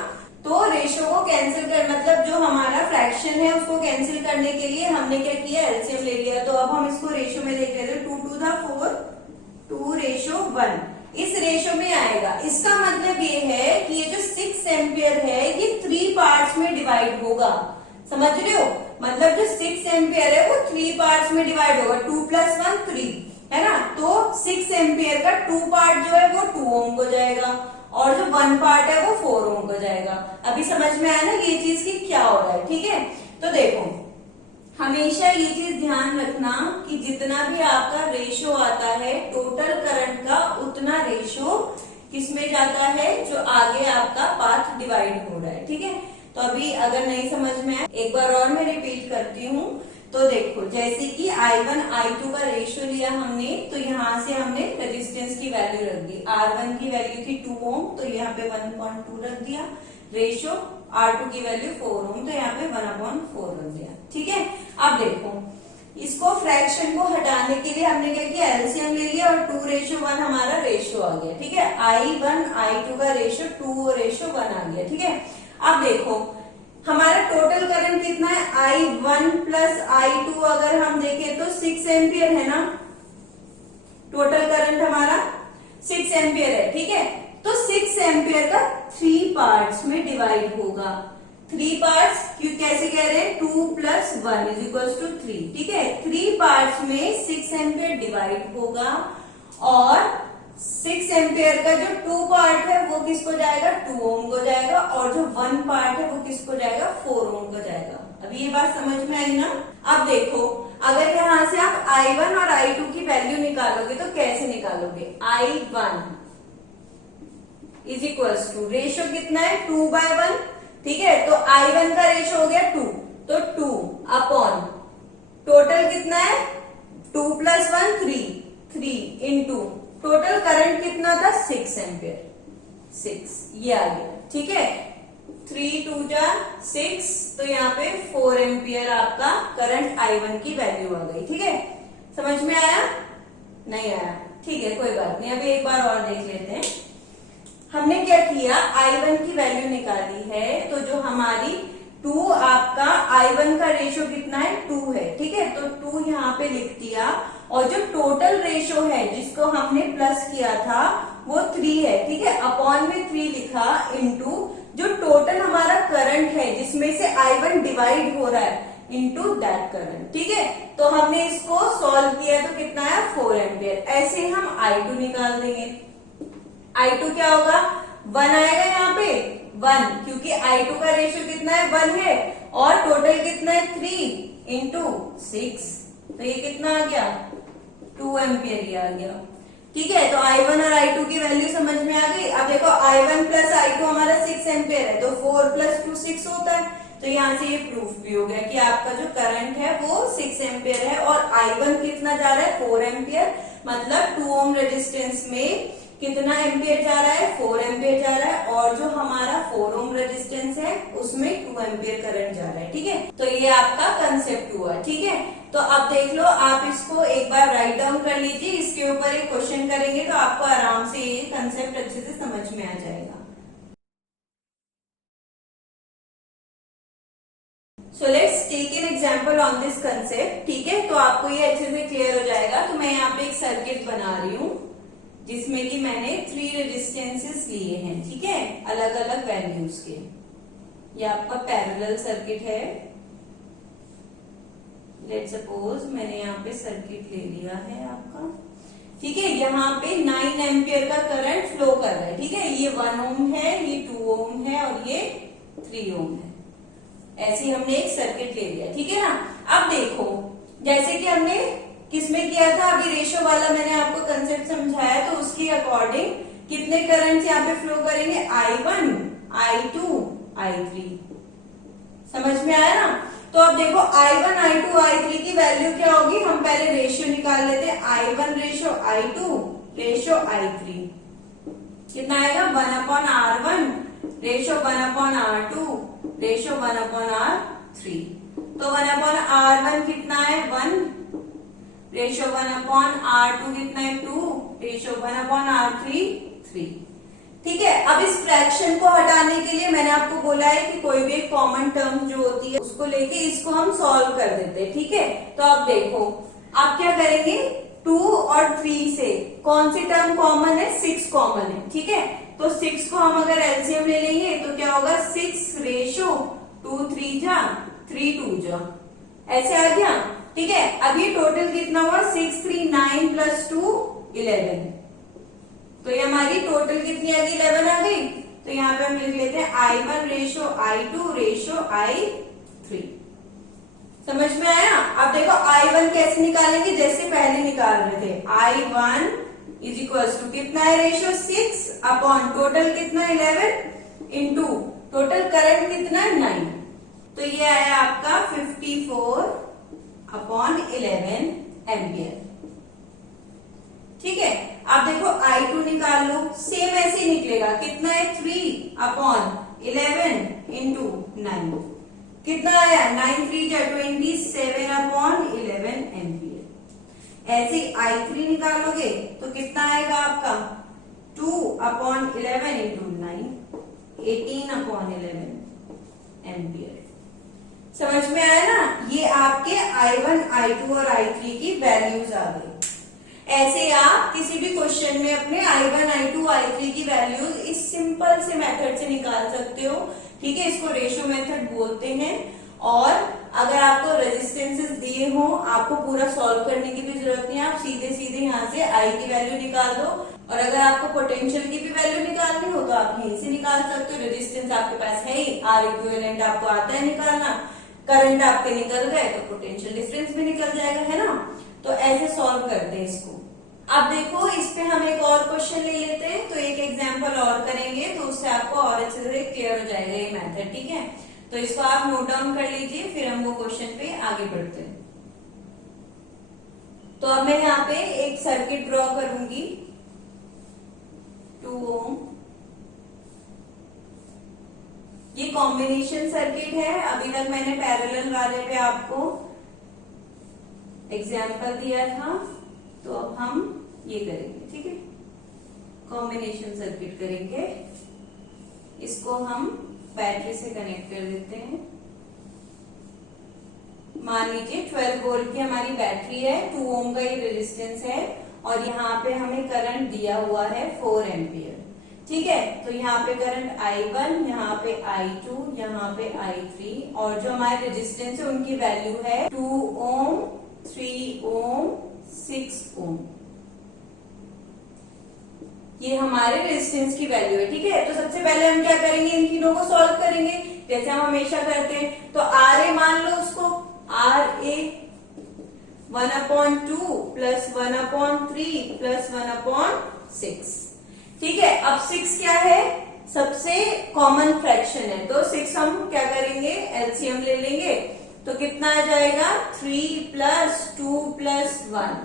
तो रेशियो को कैंसिल कर, मतलब जो हमारा फ्रैक्शन है उसको कैंसिल करने के लिए हमने क्या किया, एलसीएम ले लिया। तो अब हम इसको रेशियो में देख लेते हैं, 2 2 था 4, 2:1 इस रेशियो में आएगा। इसका मतलब ये है कि ये जो 6 एम्पियर है ये 3 पार्ट्स में डिवाइड होगा। समझ रहे हो, मतलब जो 6 एम्पियर है वो 3 पार्ट्स में डिवाइड होगा, 2 + 1 3, है ना। तो 6 एम्पियर का 2 पार्ट जो है वो 2 ओम हो जाएगा, और जो 1 पार्ट है वो 4 ओम हो जाएगा। अभी समझ में आया ना ये चीज की क्या हो रहा है। ठीक है, तो देखो हमेशा ये चीज ध्यान रखना कि जितना भी आपका रेशो आता है टोटल करंट का, उतना रेशो किसमें जाता है, जो आगे आपका पाथ डिवाइड हो रहा है। ठीक है, तो अभी अगर नहीं समझ में आए, एक बार और मैं रिपीट करती हूँ तो देखो जैसे कि I1 I2 का रेशियो लिया हमने, तो यहाँ से हमने रेजिस्टेंस की वैल्यू रख दी। R1 की वैल्यू थी 2 ओम, तो यहाँ पे 1.2 रख दिया। रेशियो R2 की वैल्यू 4 ओम, तो यहाँ पे 1/4 रख दिया। ठीक है, अब देखो इसको फ्रैक्शन को हटाने के लिए हमने क्या किया, एलसीएम ले लिया और 2:1 हमारा रेशियो आ गया। ठीक है, I1 I2 का रेशियो 2:1 आ गया। ठीक है, अब देखो हमारा टोटल करंट कितना है, I1 प्लस I2 अगर हम देखें तो 6 एम्पियर है ना, टोटल करंट हमारा 6 एम्पियर है। ठीक है, तो 6 एम्पियर का 3 पार्ट्स में डिवाइड होगा। 3 पार्ट्स क्यों, कैसे कह रहे हैं, 2 + 1 = 3। ठीक है, 3 पार्ट्स में 6 एम्पियर डिवाइड होगा और 6 एम्पियर का जो 2 पार्ट है वो किसको जाएगा, 2 ओम को जाएगा, और जो 1 पार्ट है वो किसको जाएगा, 4 ओम को जाएगा। अभी ये बात समझ में आई ना। अब देखो अगर यहाँ से आप I1 और I2 की वैल्यू निकालोगे तो कैसे निकालोगे, I1 = रेशियो कितना है, 2/1। ठीक है, तो I1 का रेशियो हो गया 2, तो 2 अपॉन टोटल कितना है, 2 + 1 3 इंटू टोटल करंट कितना था, 6 एम्पियर, 6 ये आ गया। ठीक है, 3 × 2 = 6, तो यहाँ पे 4 एम्पियर आपका करंट I1 की वैल्यू आ गई। ठीक है, समझ में आया, नहीं आया, ठीक है कोई बात नहीं। अभी एक बार और देख लेते हैं। हमने क्या किया, I1 की वैल्यू निकाली है, तो जो हमारी 2 आपका I1 का रेशियो कितना है, 2 है। ठीक है, तो 2 यहाँ पे लिख दिया, और जो टोटल रेशियो है जिसको हमने प्लस किया था वो 3 है। ठीक है, अपॉन में 3 लिखा, इंटू जो टोटल हमारा करंट है जिसमें से I1 डिवाइड हो रहा है, इंटू दैट करंट। ठीक है, तो हमने इसको सॉल्व किया तो कितना है, 4 एम्पियर। ऐसे हम I2 निकाल देंगे। I2 क्या होगा, 1 आएगा यहाँ पे, 1, क्योंकि I2 का रेशियो कितना है, 1 है, और टोटल कितना है, 3 इंटू 6, तो ये कितना आ गया, 2 एम्पियर ये आ गया। ठीक है, तो I1 और I2 की वैल्यू समझ में आ गई। अब देखो I1 प्लस I2 हमारा 6 एम्पियर है, तो 4 + 2 6 होता है, तो यहाँ से ये प्रूफ भी हो गया कि आपका जो करंट है वो 6 एम्पियर है, और I1 कितना जा रहा है, 4 एम्पियर, मतलब 2 ओम रेजिस्टेंस में कितना एम्पियर जा रहा है, 4 एम्पियर जा रहा है, और जो हमारा 4 ओम रेजिस्टेंस है उसमें 2 एम्पियर करंट जा रहा है। ठीक है, तो ये आपका कंसेप्ट हुआ। ठीक है, तो अब देख लो, आप इसको एक बार राइट डाउन कर लीजिए, इसके ऊपर एक क्वेश्चन करेंगे तो आपको आराम से ये कंसेप्ट अच्छे से समझ में आ जाएगा। So let's take an example on this concept. ठीक है, तो आपको ये अच्छे से क्लियर हो जाएगा। तो मैं यहाँ पे एक सर्किट बना रही हूँ जिसमें कि मैंने 3 रेजिस्टेंसेस लिए हैं। ठीक है, अलग अलग वैल्यूज के। ये आपका पैरेलल सर्किट है। लेट्स सपोज मैंने यहाँ पे सर्किट ले लिया है आपका। ठीक है, यहाँ पे 9 एम्पियर का करंट फ्लो कर रहा है। ठीक है, ये 1 ओम है, ये 2 ओम है, और ये 3 ओम है। ऐसे हमने एक सर्किट ले लिया। ठीक है ना, अब देखो जैसे कि हमने किसमें किया था, अभी रेशियो वाला मैंने आपको कंसेप्ट समझाया, तो उसके अकॉर्डिंग कितने करंट यहाँ पे फ्लो करेंगे, I1 I2 I3। समझ में आया ना। तो अब देखो I1 I2 I3 की वैल्यू क्या होगी, हम पहले रेशियो निकाल लेते हैं। I1 ratio I2 ratio I3 कितना आएगा, 1/R1 ratio 1/R2 ratio 1/R3। तो 1/R1 कितना है, 1, रेशियो 1/R2 कितना है, 2, रेशियो 1/R3 3। ठीक है, अब इस फ्रैक्शन को हटाने के लिए मैंने आपको बोला है कि कोई भी एक कॉमन टर्म जो होती है उसको लेके इसको हम सॉल्व कर देते हैं। ठीक है, तो अब देखो आप क्या करेंगे, 2 और 3 से कौन सी टर्म कॉमन है, 6 कॉमन है। ठीक है, तो 6 को हम अगर एलसीएम ले लेंगे तो क्या होगा, 6 रेशियो 2 3 जा 3 2 जा, ऐसे आ गया। ठीक है, अब ये टोटल कितना हुआ, 6 3 9 + 2 11, तो ये हमारी टोटल कितनी आ गई, 11 आ गई। तो यहाँ पे हम लिख लेते हैं I1 ratio I2 ratio I3। समझ में आया। अब देखो I1 कैसे निकालेंगे, जैसे पहले निकाल रहे थे। I1 = कितना है, रेशियो 6 अपॉन टोटल कितना 11 इंटू टोटल करंट कितना 9, तो ये आया आपका 54 अपॉन 11 एम्पियर। ठीक है, आप देखो I2 निकाल लो, सेम ऐसे ही निकलेगा। कितना है 3 अपॉन 11 इंटू 9, कितना आया 9 3 जा 27 अपॉन 11 एम्पियर। ऐसे I3 निकालोगे तो कितना आएगा आपका 2 अपॉन 11 इंटू 9, 18 अपॉन 11 एम्पियर। समझ में आया ना? ये आपके I1, I2 और I3 की वैल्यूज आ गई। ऐसे आप किसी भी क्वेश्चन में अपने I1, I2, I3 की वैल्यूज इस सिंपल से मेथड से निकाल सकते हो। ठीक है, इसको रेशियो मेथड बोलते हैं। और अगर आपको रेजिस्टेंसेस दिए हो, आपको पूरा सॉल्व करने की भी जरूरत नहीं है, आप सीधे सीधे यहाँ से I की वैल्यू निकाल दो। और अगर आपको पोटेंशियल की भी वैल्यू निकालनी हो तो आप यहीं से निकाल सकते हो। रेजिस्टेंस आपके पास है ही, R इक्विवेलेंट आपको आता है निकालना, करंट आपके निकल गए तो पोटेंशियल डिफरेंस भी निकल जाएगा, है ना? तो ऐसे सॉल्व करते हैं इसको। अब देखो, इस पे हम एक और क्वेश्चन ले लेते हैं, तो एक एग्जांपल और करेंगे तो उससे आपको और अच्छे से क्लियर हो जाएगा ये मेथड। ठीक है, तो इसको आप नोट डाउन कर लीजिए, फिर हम वो क्वेश्चन पे आगे बढ़ते हैं। तो अब मैं यहाँ पे एक सर्किट ड्रॉ करूंगी 2 ओम। ये कॉम्बिनेशन सर्किट है। अभी तक मैंने पैरेलल वाले पे आपको एग्जाम्पल दिया था, तो अब हम ये करेंगे। ठीक है, कॉम्बिनेशन सर्किट करेंगे। इसको हम बैटरी से कनेक्ट कर देते हैं। मान लीजिए 12 वोल्ट की हमारी बैटरी है, 2 ओम का ये रेजिस्टेंस है, और यहाँ पे हमें करंट दिया हुआ है 4 एम्पियर। ठीक है, तो यहाँ पे करंट I1, यहाँ पे I2, यहाँ पे I3, और जो हमारे रेजिस्टेंस है उनकी वैल्यू है 2 ओम, 3 ओम, 6 ओम। ये हमारे रेजिस्टेंस की वैल्यू है। ठीक है, तो सबसे पहले हम क्या करेंगे, इन तीनों को सॉल्व करेंगे जैसे हम हमेशा करते हैं। तो RA मान लो उसको, RA 1/2 प्लस 1/3 प्लस 1/6। ठीक है, अब 6 क्या है, सबसे कॉमन फ्रैक्शन है, तो 6 हम क्या करेंगे, एलसीएम ले लेंगे। तो कितना आ जाएगा 3 plus 2 plus 1,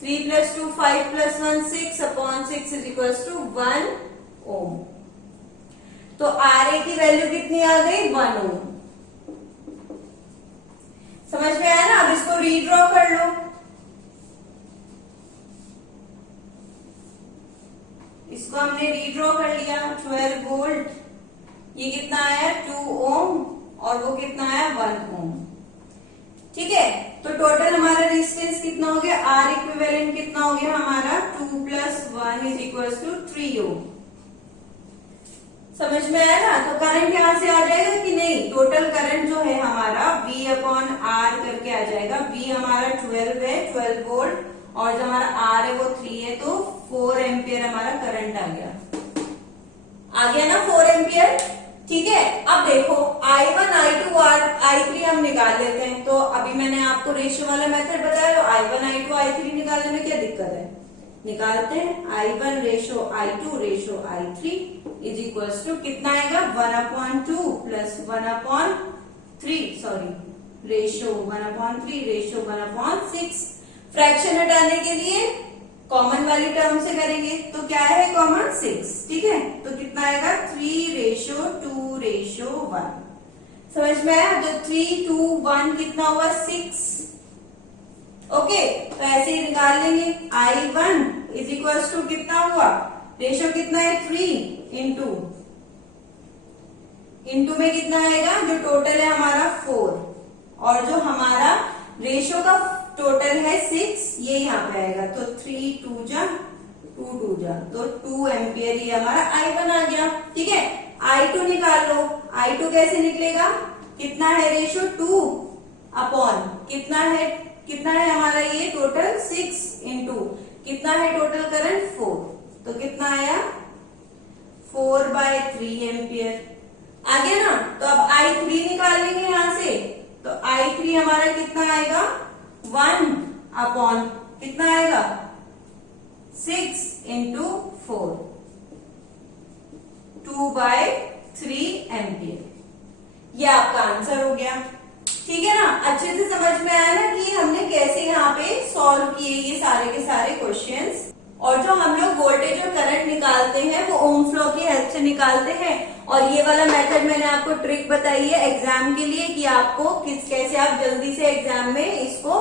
3 plus 2 5 plus 1 6 upon 6 is equal to 1 ohm. तो RA की वैल्यू कितनी आ गई 1 ओम। समझ में आया ना? अब इसको रीड्रॉ कर लो। इसको हमने रीड्रॉ कर लिया, 12 वोल्ट, ये कितना आया 2 ओम, और वो कितना आया 1 ओम। ठीक है, तो टोटल हमारा रेजिस्टेंस कितना हो गया, R इक्विवेलेंट कितना हो गया हमारा 2 प्लस 1 इज इक्वल टू 3 ओम। समझ में आया ना? तो करंट यहां से आ जाएगा कि नहीं, टोटल करंट जो है हमारा V अपॉन R करके आ जाएगा। V हमारा 12 है, 12 वोल्ट, और जो हमारा R है वो 3 है, तो 4 एम्पियर हमारा करंट आ गया ना 4 एम्पियर। ठीक है, अब देखो I1, I2 और I3 हम निकाल लेते हैं। तो अभी मैंने आपको रेशियो वाला मेथड बताया, तो I1, I2, I3 निकालने में क्या दिक्कत है, निकालते हैं। I1 ratio I2 ratio I3 is equal to कितना आएगा 1/2 plus 1/3, sorry ratio 1/3 ratio 1/6। Fraction हटाने के लिए कॉमन वाली टर्म से करेंगे, तो क्या है कॉमन 6। ठीक है, तो कितना आएगा 3 रेशो 2 रेशो 1। समझ में आया? तो 3 2 1 कितना हुआ 6। ओके, तो ऐसे ही निकाल लेंगे। I1 इज इक्वल टू कितना हुआ, रेशो कितना है 3 इंटू में कितना आएगा, जो टोटल है हमारा 4, और जो हमारा रेशो का टोटल है 6, ये यहाँ पे आएगा। तो 3 2 जा 2 2 जा, तो 2 एम्पियर ये हमारा I1 आ गया। ठीक है, I2 निकाल लो। I2 कैसे निकलेगा, कितना है रेशो 2 अपॉन कितना है हमारा ये टोटल 6 इंटू कितना है टोटल करंट 4, तो कितना आया 4/3 एम्पियर आ गया ना। तो अब I3 निकाल लेंगे यहां से, तो I3 हमारा कितना आएगा 1 अपॉन कितना आएगा 6 इंटू 4, 2/3 एम्पियर। ये आपका आंसर हो गया। ठीक है ना, अच्छे से समझ में आया ना कि हमने कैसे यहाँ पे सॉल्व किए ये सारे के सारे क्वेश्चंस। और जो हम लोग वोल्टेज और करंट निकालते हैं वो ओम्स लॉ की हेल्प से निकालते हैं। और ये वाला मेथड मैंने आपको ट्रिक बताई है एग्जाम के लिए कि आपको कैसे आप जल्दी से एग्जाम में इसको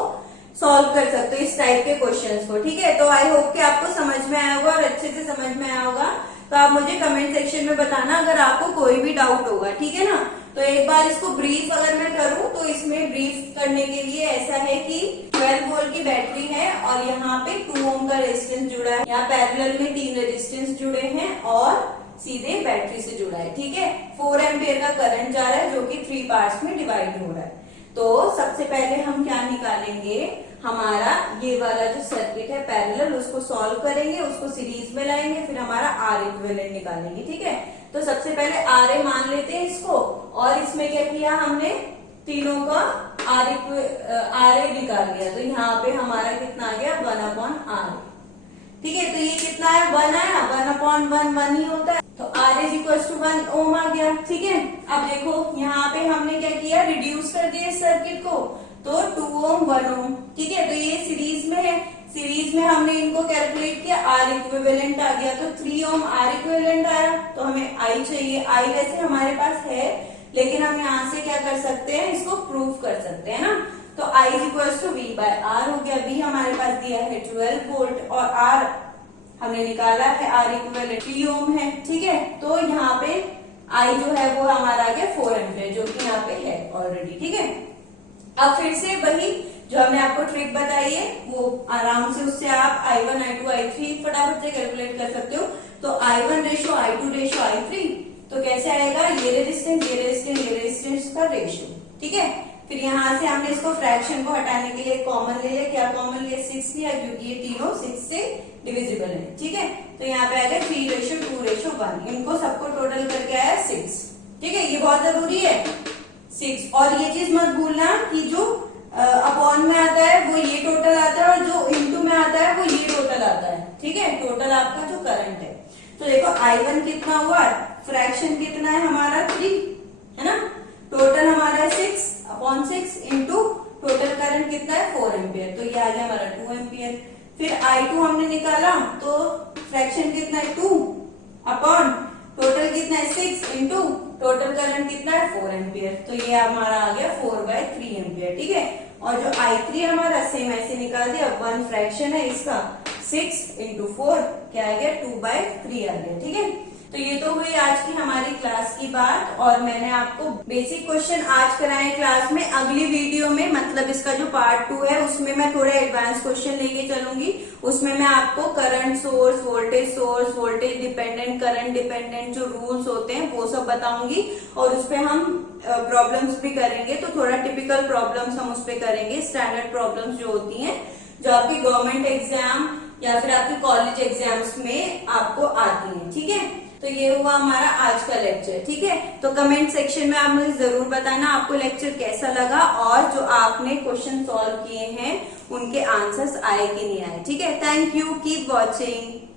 सॉल्व कर सकते हो, इस टाइप के क्वेश्चंस को। ठीक है, तो आई होप कि आपको समझ में आया होगा और अच्छे से समझ में आया होगा। तो आप मुझे कमेंट सेक्शन में बताना अगर आपको कोई भी डाउट होगा। ठीक है ना, तो एक बार इसको ब्रीफ अगर मैं करूं तो इसमें ब्रीफ करने के लिए ऐसा है कि 12 वोल्ट की बैटरी है और यहाँ पे 2 ओम का रेजिस्टेंस जुड़ा है, यहाँ पैरेलल में 3 रेजिस्टेंस जुड़े हैं और सीधे बैटरी से जुड़ा है। ठीक है, 4 एम्पियर का करंट जा रहा है जो कि 3 पार्ट्स में डिवाइड हो रहा है। तो सबसे पहले हम क्या निकालेंगे, हमारा ये वाला जो सर्किट है पैरेलल उसको सॉल्व करेंगे, उसको सीरीज में लाएंगे, फिर हमारा आर इक्विवेलेंट निकालेंगे। ठीक है, तो सबसे पहले आर ए मान लेते हैं इसको, और इसमें क्या किया हमने, तीनों का आर ए निकाल लिया। तो यहाँ पे हमारा कितना आ गया, 1/R। ठीक है, तो ये कितना है, 1 आया, 1/1 ही होता है, तो R इज इक्वल टू 1 ओम आ गया। ठीक है, अब देखो यहाँ पे हमने क्या किया, रिड्यूस कर दिया इस सर्किट को, तो 2 ओम 1 ओम। ठीक है, तो ये सीरीज में है, सीरीज में हमने इनको कैलकुलेट किया, आर इक्विवेलेंट आ गया, तो 3 ओम आर इक्विवेलेंट आया। तो हमें आई चाहिए, आई वैसे हमारे पास है लेकिन हम यहाँ से क्या कर सकते हैं, इसको प्रूव कर सकते हैं ना। तो I is equal to V/R हो गया। V हमारे पास दिया है 12 वोल्ट और R हमने निकाला है आर इक्विवेलेंट 3 ओम है। ठीक है, तो यहाँ पे I जो है वो हमारा आ गया 4 एम्पियर जो कि यहाँ पे है ऑलरेडी। ठीक है, अब फिर से वही जो हमने आपको ट्रिक बताई है वो आराम से उससे आप I1, I2, I3 फटाफट से कैलकुलेट कर सकते हो। तो I1 ratio I2 ratio I3, तो कैसे आएगा, ये रेजिस्टेंस ये रेजिस्टेंस ये रेजिस्टेंस का रेशियो। ठीक है, फिर यहाँ से हमने इसको फ्रैक्शन को हटाने के लिए कॉमन ले लिया, क्या कॉमन लिया, 6 लिया क्योंकि ये तीनों 6 से डिविजिबल है। ठीक है, तो यहाँ पे आएगा 3:2:1, इनको सबको टोटल करके आया 6। ठीक है, ये बहुत जरूरी है 6। और ये चीज मत भूलना कि जो अपॉन में आता है वो ये टोटल आता है और जो इनटू में आता है वो ये टोटल आता है। ठीक है, टोटल आपका जो करंट है। तो देखो I1 कितना हुआ, फ्रैक्शन कितना है हमारा 3 है ना, टोटल हमारा 6/6 इंटू टोटल करंट कितना है 4 एम्पियर, तो ये आ गया हमारा 2 एम्पियर। फिर I2 हमने निकाला तो फ्रैक्शन कितना है 2 अपॉन टोटल कितना है 6 इंटू टोटल करंट कितना है 4 एम्पियर, तो ये हमारा आ गया 4/3 एम्पियर। ठीक है, और जो I3 हमारा सेम ऐसे निकाल दिया, 1 फ्रैक्शन है इसका, 6 इंटू 4 क्या आ गया, 2/3 आ गया। ठीक है, तो ये तो हुई आज की हमारी क्लास की बात। और मैंने आपको बेसिक क्वेश्चन आज कराए क्लास में। अगली वीडियो में मतलब इसका जो पार्ट 2 है उसमें मैं थोड़े एडवांस क्वेश्चन लेके चलूंगी। उसमें मैं आपको current source, voltage dependent, current dependent जो रूल्स होते हैं वो सब बताऊंगी और उस पर हम प्रॉब्लम्स भी करेंगे। तो थोड़ा टिपिकल प्रॉब्लम्स हम उस पर करेंगे, स्टैंडर्ड प्रॉब्लम्स जो होती हैं जो आपकी गवर्नमेंट एग्जाम या फिर आपके कॉलेज एग्जाम्स में आपको आती हैं। ठीक है, तो ये हुआ हमारा आज का लेक्चर। ठीक है, तो कमेंट सेक्शन में आप मुझे जरूर बताना आपको लेक्चर कैसा लगा और जो आपने क्वेश्चन सॉल्व किए हैं उनके आंसर्स आए कि नहीं आए। ठीक है, थैंक यू, कीप वॉचिंग।